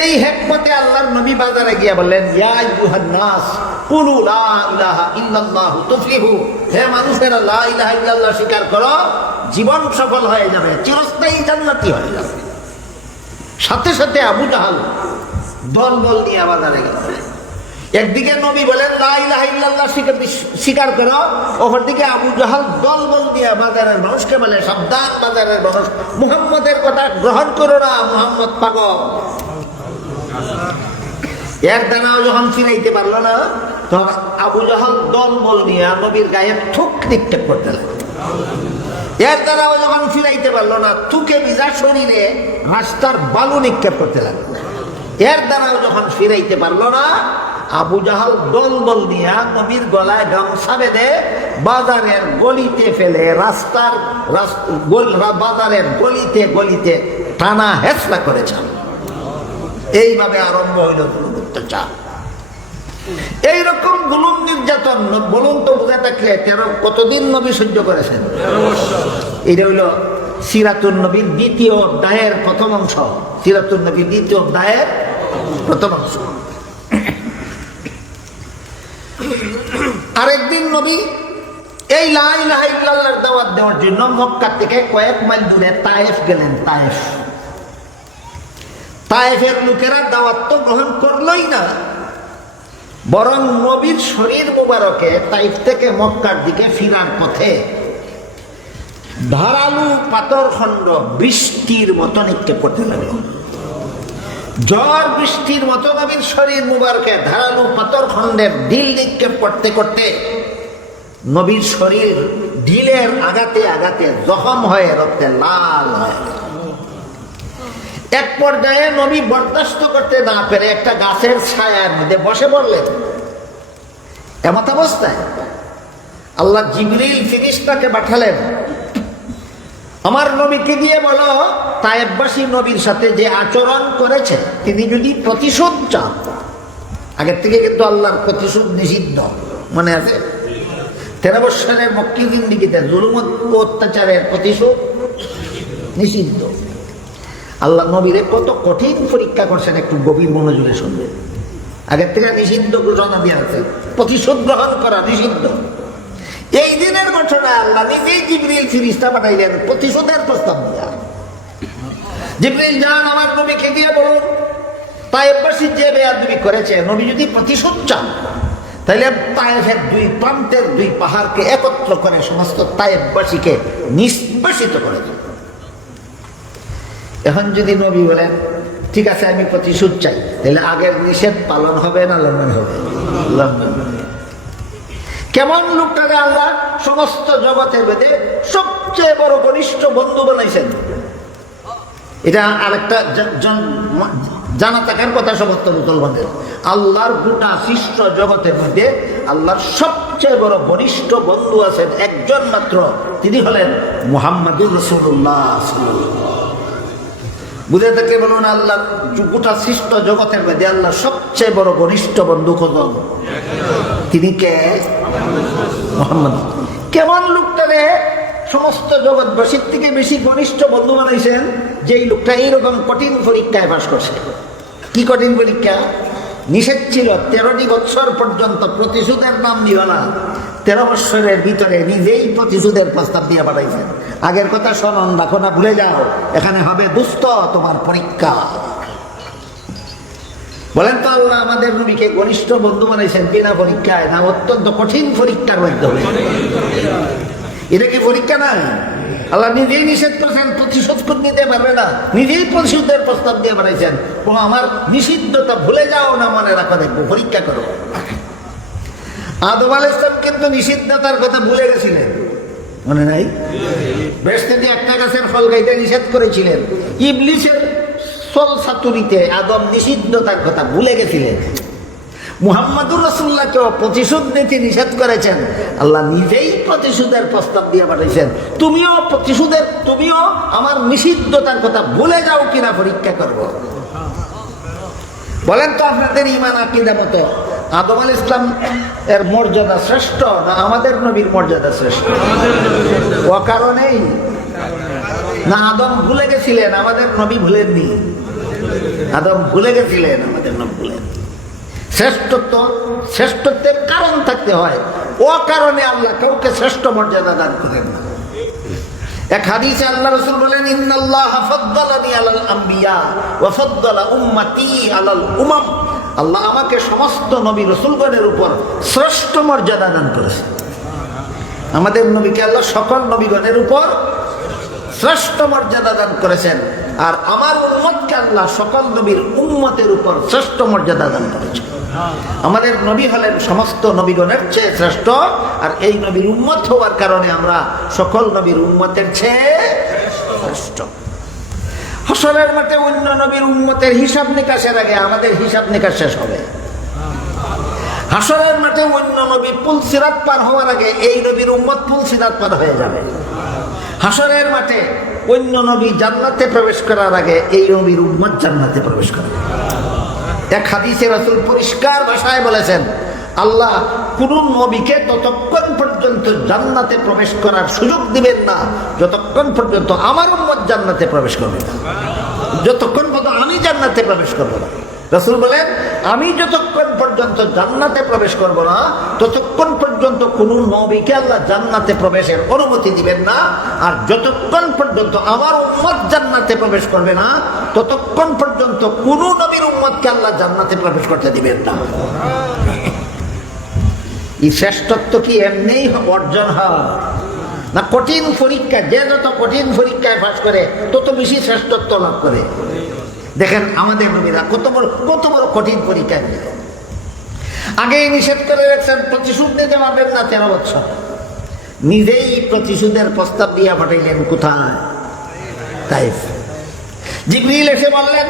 এই হিকমতে আল্লাহর নবী বাজারে গিয়ে বললেন ইয়া আইয়ুহান নাস কুলু লা ইলাহা ইল্লাল্লাহু তুফলিহু, হে মানুষেরা লা ইলাহা ইল্লাল্লাহ স্বীকার করো, জীবন সফল হয়ে যাবে, চিরস্থায়ী জান্নাতি হয়ে যাবে। সাথে সাথে আবু জাহাল দল নিয়ে বাজারে গেল। একদিকে নবী বলেন লা ইলাহা ইল্লাল্লাহ স্বীকার করো, অপরদিকে আবু জাহাল দল দিয়ে বাজারের মানুষকে বলে সাবধান বাজারের মানুষ, মুহাম্মদের কথা গ্রহণ করো না, মুহাম্মদ পাগল। এক দানাও যখন ফিরাইতে পারলো না, তখন আবু জাহাল দল নিয়ে নবীর গায়ে থুক নিক্ষেপ করতে লাগলো। এর দ্বারাও যখন ফিরাইতে পারলো না, থুকে ভিজা শরীরে রাস্তার বালু নিক্ষেপ করতে লাগলো। এর দ্বারাও যখন ফিরাইতে পারলো না, আবু জাহাল দল নিয়ে নবীর গলায় গামছা বেঁধে বাজারের গলিতে ফেলে বাজারের গলিতে টানা হেঁচড়া করেছেন। এইভাবে আরম্ভ হইল জুলুম অত্যাচার। এইরকম জুলুম নির্যাতন বলুন তো বুঝে থাকলে 13 কতদিন নবী সহ্য করেছেন? এটা হইল সিরাতুন নবীর দ্বিতীয় অধ্যায়ের প্রথম অংশ। সিরাতুন নবীর দ্বিতীয় অধ্যায়ের প্রথম অংশ। আরেকদিন নবী এই লা ইলাহা ইল্লাল্লাহর দাওয়াত দেওয়ার জন্য মক্কা থেকে কয়েক মাইল দূরে তায়েফ গেলেন। তায়েফের লোকেরা দাওয়াত তো গ্রহণ করলই না, বরং নবীর শরীর মুবারকে তাইফ থেকে মক্কার দিকে ফিরার পথে ধারালু পাথরখণ্ড বৃষ্টির মতো নিক্ষেপ করতে লাগলো। ঝড় বৃষ্টির মতো নবীর শরীর মুবারকে ধারালু পাথরখণ্ডের ঢিল নিক্ষেপ করতে করতে নবীর শরীর ঢিলের আঘাতে আঘাতে জখম হয়ে রক্তে লাল হয়ে গেল। এক পর্যায়ে নবী বরদাস্ত করতে না পেরে একটা গাছের ছায়ার মধ্যে বসে পড়লেন। এমত অবস্থায় আল্লাহ জিবরিল ফেরেশতাকে পাঠালেন, আমার নবীকে দিয়ে বলো তায়েফবাসী নবীর সাথে যে আচরণ করেছে তিনি যদি প্রতিশোধ চান। আগের থেকে কিন্তু আল্লাহর প্রতিশোধ নিষিদ্ধ, মনে আছে? 13 বৎসরের মক্কি জিন্দেগিতে জুলুম ও অত্যাচারের প্রতিশোধ নিষিদ্ধ। আল্লাহ নবীরে কত কঠিন পরীক্ষা করছেন, একটু গভীর মনোযোগে শুনবেন। আগের থেকে নিষিদ্ধ ঘোষণা দিয়ে আছে, প্রতিশোধ গ্রহণ করা নিষিদ্ধ। এই দিনের ঘটনা আল্লাহ নিজেই জিবরিল ফেরেশতা পাঠাইলেন প্রতিশোধের প্রস্তাব দিয়া। জিবরিল যান আমার নবীকে দিয়ে বলুন তায়েফবাসী যে বেয়াদবি করেছে, নবী যদি প্রতিশোধ চান তাহলে তায়েফের দুই প্রান্তের দুই পাহাড়কে একত্র করে সমস্ত তায়েফবাসীকে নিষ্পেষিত করে দেন। এখন যদি নবী বলেন ঠিক আছে আমি প্রতিশোধ চাই, তাহলে আগের নিষেধ পালন হবে না লঙ্ঘন হবে? কেমন লোকটাকে আল্লাহ সমস্ত জগতের মধ্যে সবচেয়ে বড় ঘনিষ্ঠ বন্ধু বানাইছেন, এটা আরেকটা জানা থাকার কথা সমস্ত মুসলমানদের। আল্লাহর গোটা সৃষ্ট জগতের মধ্যে আল্লাহর সবচেয়ে বড় ঘনিষ্ঠ বন্ধু আছেন একজন মাত্র, তিনি হলেন মুহাম্মাদুর রাসূলুল্লাহ। বুঝে থেকে বলুন আল্লাহ গোটা সৃষ্ট জগতের মধ্যে আল্লাহ সবচেয়ে বড় ঘনিষ্ঠ বন্ধু কজন? তিনি কে? মুহাম্মদ। কেমন লোকটারে সমস্ত জগৎবাসীর থেকে বেশি ঘনিষ্ঠ বন্ধু বানাইছেন? যেই লোকটা এইরকম কঠিন পরীক্ষায় পাশ করছে। কি কঠিন পরীক্ষা? নিষেধ ছিল 13টি বৎসর পর্যন্ত প্রতিশোধের নাম নিল না। 13 বৎসরের ভিতরে নিজেই প্রতিশোধের প্রস্তাব দিয়ে পাঠাইছেন। আগের কথা স্মরণ রাখো না, ভুলে যাও, এখানে হবে দুস্থ তোমার পরীক্ষা। বলেন তো আল্লাহ আমাদের নবীকে ঘনিষ্ঠ বন্ধু বানাইছেন বিনা পরীক্ষায় না অত্যন্ত কঠিন পরীক্ষার মাধ্যমে? এটা কি পরীক্ষা না? আল্লাহ নিজেই নিষেধ করেছেন, প্রতিশোধ নিতে পারবে না, নিজেই প্রতিশোধের প্রস্তাব দিয়ে বানাইছেন। আমার নিষিদ্ধতা ভুলে যাও না, মনে রাখো, দেখবো পরীক্ষা করো। আদম আলাইহিস সালাম কিন্তু নিষিদ্ধতার কথা ভুলে গেছিলেন, মনে নাই? বেহেশতে দিয়ে একটা গাছের ফল খাইতে নিষেধ করেছিলেন। ইবলিসের ছলচাতুরিতে আদম নিষিদ্ধতার কথা ভুলে গেছিলেন। মুহাম্মাদুর রাসূলুল্লাহকেও প্রতিশোধ নিতে নিষেধ করেছেন, আল্লাহ নিজেই প্রতিশোধের প্রস্তাব দিয়ে পাঠাইছেন। তুমিও আমার নিষিদ্ধতার কথা ভুলে যাও কিনা পরীক্ষা করব। বলেন তো আপনাদের ঈমান আকীদা মতো আদম আলাইহিস সালাম এর মর্যাদা শ্রেষ্ঠ না আমাদের নবীর মর্যাদা শ্রেষ্ঠ? ও কারণেই না আদম ভুলে গেছিলেন, আমাদের নবী ভুলেননি। আদম ভুলে গেছিলেন, আমাদের নবী ভুলেন। শ্রেষ্ঠত্বের কারণ থাকতে হয়, ও কারণে আল্লাহ কাউকে শ্রেষ্ঠ মর্যাদা দান করেন না। এক হাদিসে আল্লাহ রাসূল বলেন ইন্নাল্লাহা ফাদ্দালানি আলাল আম্বিয়া ওয়া ফাদ্দালা উম্মতি আলাল উমাম। আল্লাহ আমাকে সমস্ত নবী রাসূলগণের উপর শ্রেষ্ঠ মর্যাদা দান করেছেন। আমাদের নবীকে আল্লাহ সকল নবীগণের উপর শ্রেষ্ঠ মর্যাদা দান করেছেন, আর আমার উম্মতকে আল্লাহ সকল নবীর উম্মতের উপর শ্রেষ্ঠ মর্যাদা দান করেছেন। আমাদের নবী হলেন সমস্ত নবীগণের চেয়ে শ্রেষ্ঠ, আর এই নবীর উম্মত হওয়ার কারণে আমরা সকল নবীর উম্মতের চেয়ে শ্রেষ্ঠ। হাসরের মাঠে অন্য নবীর উম্মতের হিসাব নিকাশের আগে আমাদের হিসাব নিকাশ শেষ হবে। হাসরের মাঠে অন্য নবী পুল সিরাত পার হওয়ার আগে এই নবীর উম্মত পুল সিরাত পার হয়ে যাবে। হাসরের মাঠে অন্য নবী জান্নাতে প্রবেশ করার আগে এই নবীর উম্মত জান্নাতে প্রবেশ করবে। এক হাদিসে রাসূল পরিষ্কার ভাষায় বলেছেন আল্লাহ কোন নবীকে ততক্ষণ পর্যন্ত জান্নাতে প্রবেশ করার সুযোগ দিবেন না যতক্ষণ পর্যন্ত আমার উম্মত জান্নাতে প্রবেশ করবে না, যতক্ষণ পর্যন্ত আমি জান্নাতে প্রবেশ করবো না। রাসূল বলেন, আমি যতক্ষণ পর্যন্ত জান্নাতে প্রবেশ করব না ততক্ষণ পর্যন্ত কোন নবীকে আল্লাহ জান্নাতে প্রবেশের অনুমতি দিবেন না, আর যতক্ষণ পর্যন্ত আমার উম্মত জান্নাতে প্রবেশ করবে না ততক্ষণ পর্যন্ত কোন নবীর উম্মতকে আল্লাহ জান্নাতে প্রবেশ করতে দিবেন না। এই শ্রেষ্ঠত্ব কি এমনি অর্জন হয় না কঠিন পরীক্ষা? যে যত কঠিন পরীক্ষায় পাস করে তত বেশি শ্রেষ্ঠত্ব লাভ করে। দেখেন আমাদের নবীরা কত বড় কঠিন পরীক্ষায় দিল। আগেই নিষেধ করে রাখছেন প্রতিশোধ নিতে পারবেন না 13 বছর। নিজেই প্রতিশোধের প্রস্তাব দিয়া পাঠাইলেন কোথায়? তাইফ। জিবরিল এসে বললেন,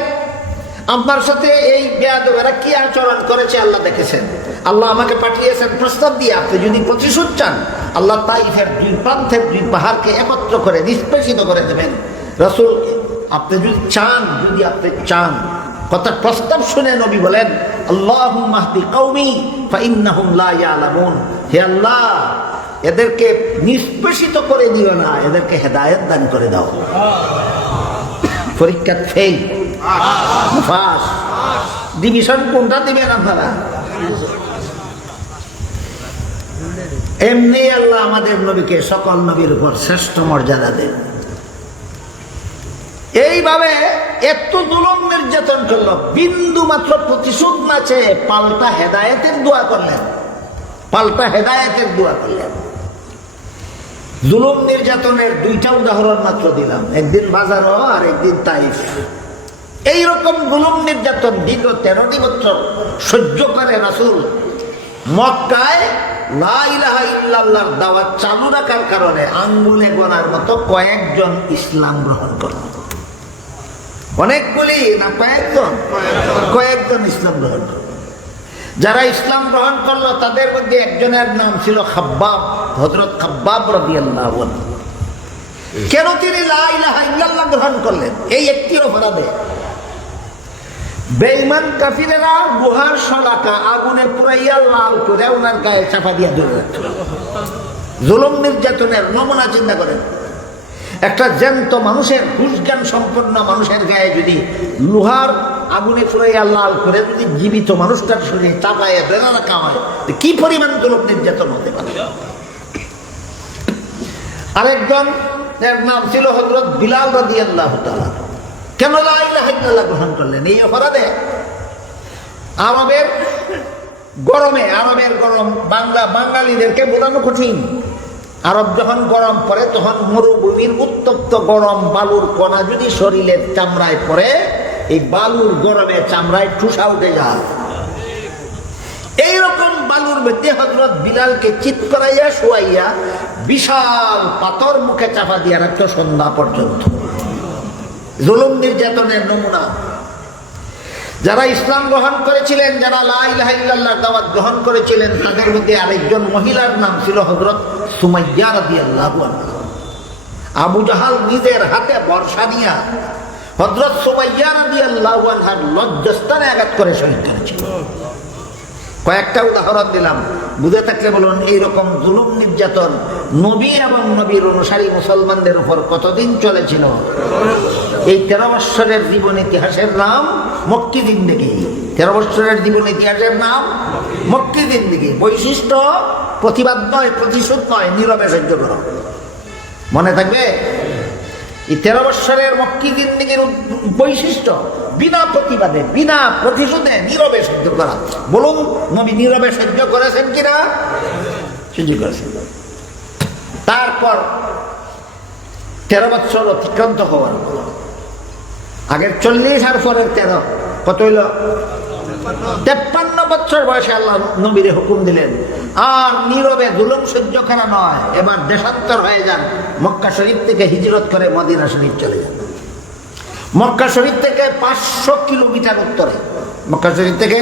আপনার সাথে এই বেয়াদবেরা কি আচরণ করেছে আল্লাহ দেখেছেন, আল্লাহ আমাকে পাঠিয়েছেন প্রস্তাব দিয়ে, আপনি যদি প্রতিশোধ চান আল্লাহ তাইফের 2 প্রান্তের 2 পাহাড়কে একত্র করে নিষ্পেষিত করে দেবেন। রাসূল আপনি যদি চান কথা প্রস্তাব শুনে নবী বলেন, আল্লাহুম্মা হদি কওমি ফাইন্নাহুম লা ইয়ালামুন। হে আল্লাহ, এদেরকে নিষ্পেষিত করে দিও না, এদেরকে হেদায়েত দান করে দাও। পরীক্ষা ফেল, পাস, ডিভিশন কোনটা দিবেন আপনারা? এমনি আল্লাহ আমাদের নবীকে সকল নবীর উপর শ্রেষ্ঠ মর্যাদা দেন। এইভাবে এত জুলুম নির্যাতন করলো, বিন্দু মাত্র প্রতিশোধ না চেয়ে পাল্টা হেদায়েতের দোয়া করলেন, জুলুম নির্যাতনের 2টা উদাহরণ মাত্র দিলাম, একদিন বাজারও আর একদিন তাইফ। এইরকম জুলুম নির্যাতন দীর্ঘ 13টি বছর সহ্য করে রাসূল মক্কায় লা ইলাহা ইল্লাল্লাহর দাওয়াত চালু রাখার কারণে আঙ্গুলে গোনার মতো কয়েকজন ইসলাম গ্রহণ করল। অনেকগুলি না, কয়েকজন ইসলাম গ্রহণ করল। যারা ইসলাম গ্রহণ করলো তাদের মধ্যে একজনের নাম ছিল খাব্বাব, হযরত খাব্বাব রাদিয়াল্লাহু আনহু। কেন তিনি লা ইলাহা ইল্লাল্লাহ গ্রহণ করলেন? এই একটি অপরাধে বেঈমান কাফিরেরা গুহার শলাকা আগুনে পুরাইয়া লাল করে ওনার গায়ে চাপা দিয়া ধরে রাখত। জুলুম নির্যাতনের নমুনা চিন্তা করেন। একটা জ্যান্ত মানুষের, হুঁশজ্ঞান সম্পন্ন মানুষের গায়ে যদি লোহার আগুনে পুরাইয়া লাল করে যদি জীবিত মানুষটার শরীরে চাপাইয়া ধরে রাখা হয়, কি পরিমাণ জুলুম নির্যাতন হতে পারে। আরেকজন এর নাম ছিল হযরত বিলাল রাদিয়াল্লাহু তাআলা। কেন লা ইলাহা ইল্লাল্লাহ গ্রহণ করলেন? এই অপরাধে আরবের গরম বাঙালিদেরকে বোঝানো কঠিন। আরব যখন গরম পড়ে তখন মরুভূমির উত্তপ্ত গরম বালুর কণা যদি শরীরের চামড়ায় পড়ে, এই বালুর গরমে চামড়ায় ঠুসা উঠে যায়। এইরকম বালুর মধ্যে হযরত বিলালকে চিৎ করাইয়া শুয়াইয়া বিশাল পাথর মুখে চাপা দিয়া রাখত সন্ধ্যা পর্যন্ত। জুলুম নির্যাতনের নমুনা। যারা ইসলাম গ্রহণ করেছিলেন, যারা লা ইলাহা ইল্লাল্লাহর দাওয়াত গ্রহণ করেছিলেন, তাদের মধ্যে আরেকজন মহিলার নাম ছিল হযরত সুমাইয়া রাদিয়াল্লাহু আনহা। আবু জাহাল নিজের হাতে বর্ষা দিয়া হযরত সুমাইয়া রাদিয়াল্লাহু আনহার লজ্জাস্থানে আঘাত করে শহীদ করেছিল। কয়েকটা উদাহরণ দিলাম, বুঝে থাকলে বলুন এইরকম জুলুম নির্যাতন নবী এবং নবীর অনুসারী মুসলমানদের উপর কতদিন চলেছিল। এই 13 বৎসরের জীবন ইতিহাসের নাম মক্কি জিন্দেগি। 13 বৎসরের জীবন ইতিহাসের নাম মক্কি জিন্দেগি। বৈশিষ্ট্য প্রতিবাদ নয়, প্রতিশোধ নয়, নীরবে সহ্য করো। মনে থাকবে এই 13 বৎসরের মক্কি জিন্দেগির বৈশিষ্ট্য বিনা প্রতিবাদে, বিনা প্রতিশোধে নীরবে সহ্য করা। বলুন নবী নীরবে সহ্য করেছেন কিনা? সহ্য করেছেন। তারপর 13 বৎসর অতিক্রান্ত হওয়ার আগের 40 আর পরের 13 কত হইল? 53 বছর বয়সে আল্লাহ নবীরে হুকুম দিলেন, আর নীরবে জুলুম সহ্য করা নয়, এবার দেশান্তর হয়ে যান। মক্কা শরীফ থেকে হিজরত করে মদিনা শরীফ চলে যান। মক্কা শরীফ থেকে 500 কিলোমিটার উত্তরে, মক্কা শরীফ থেকে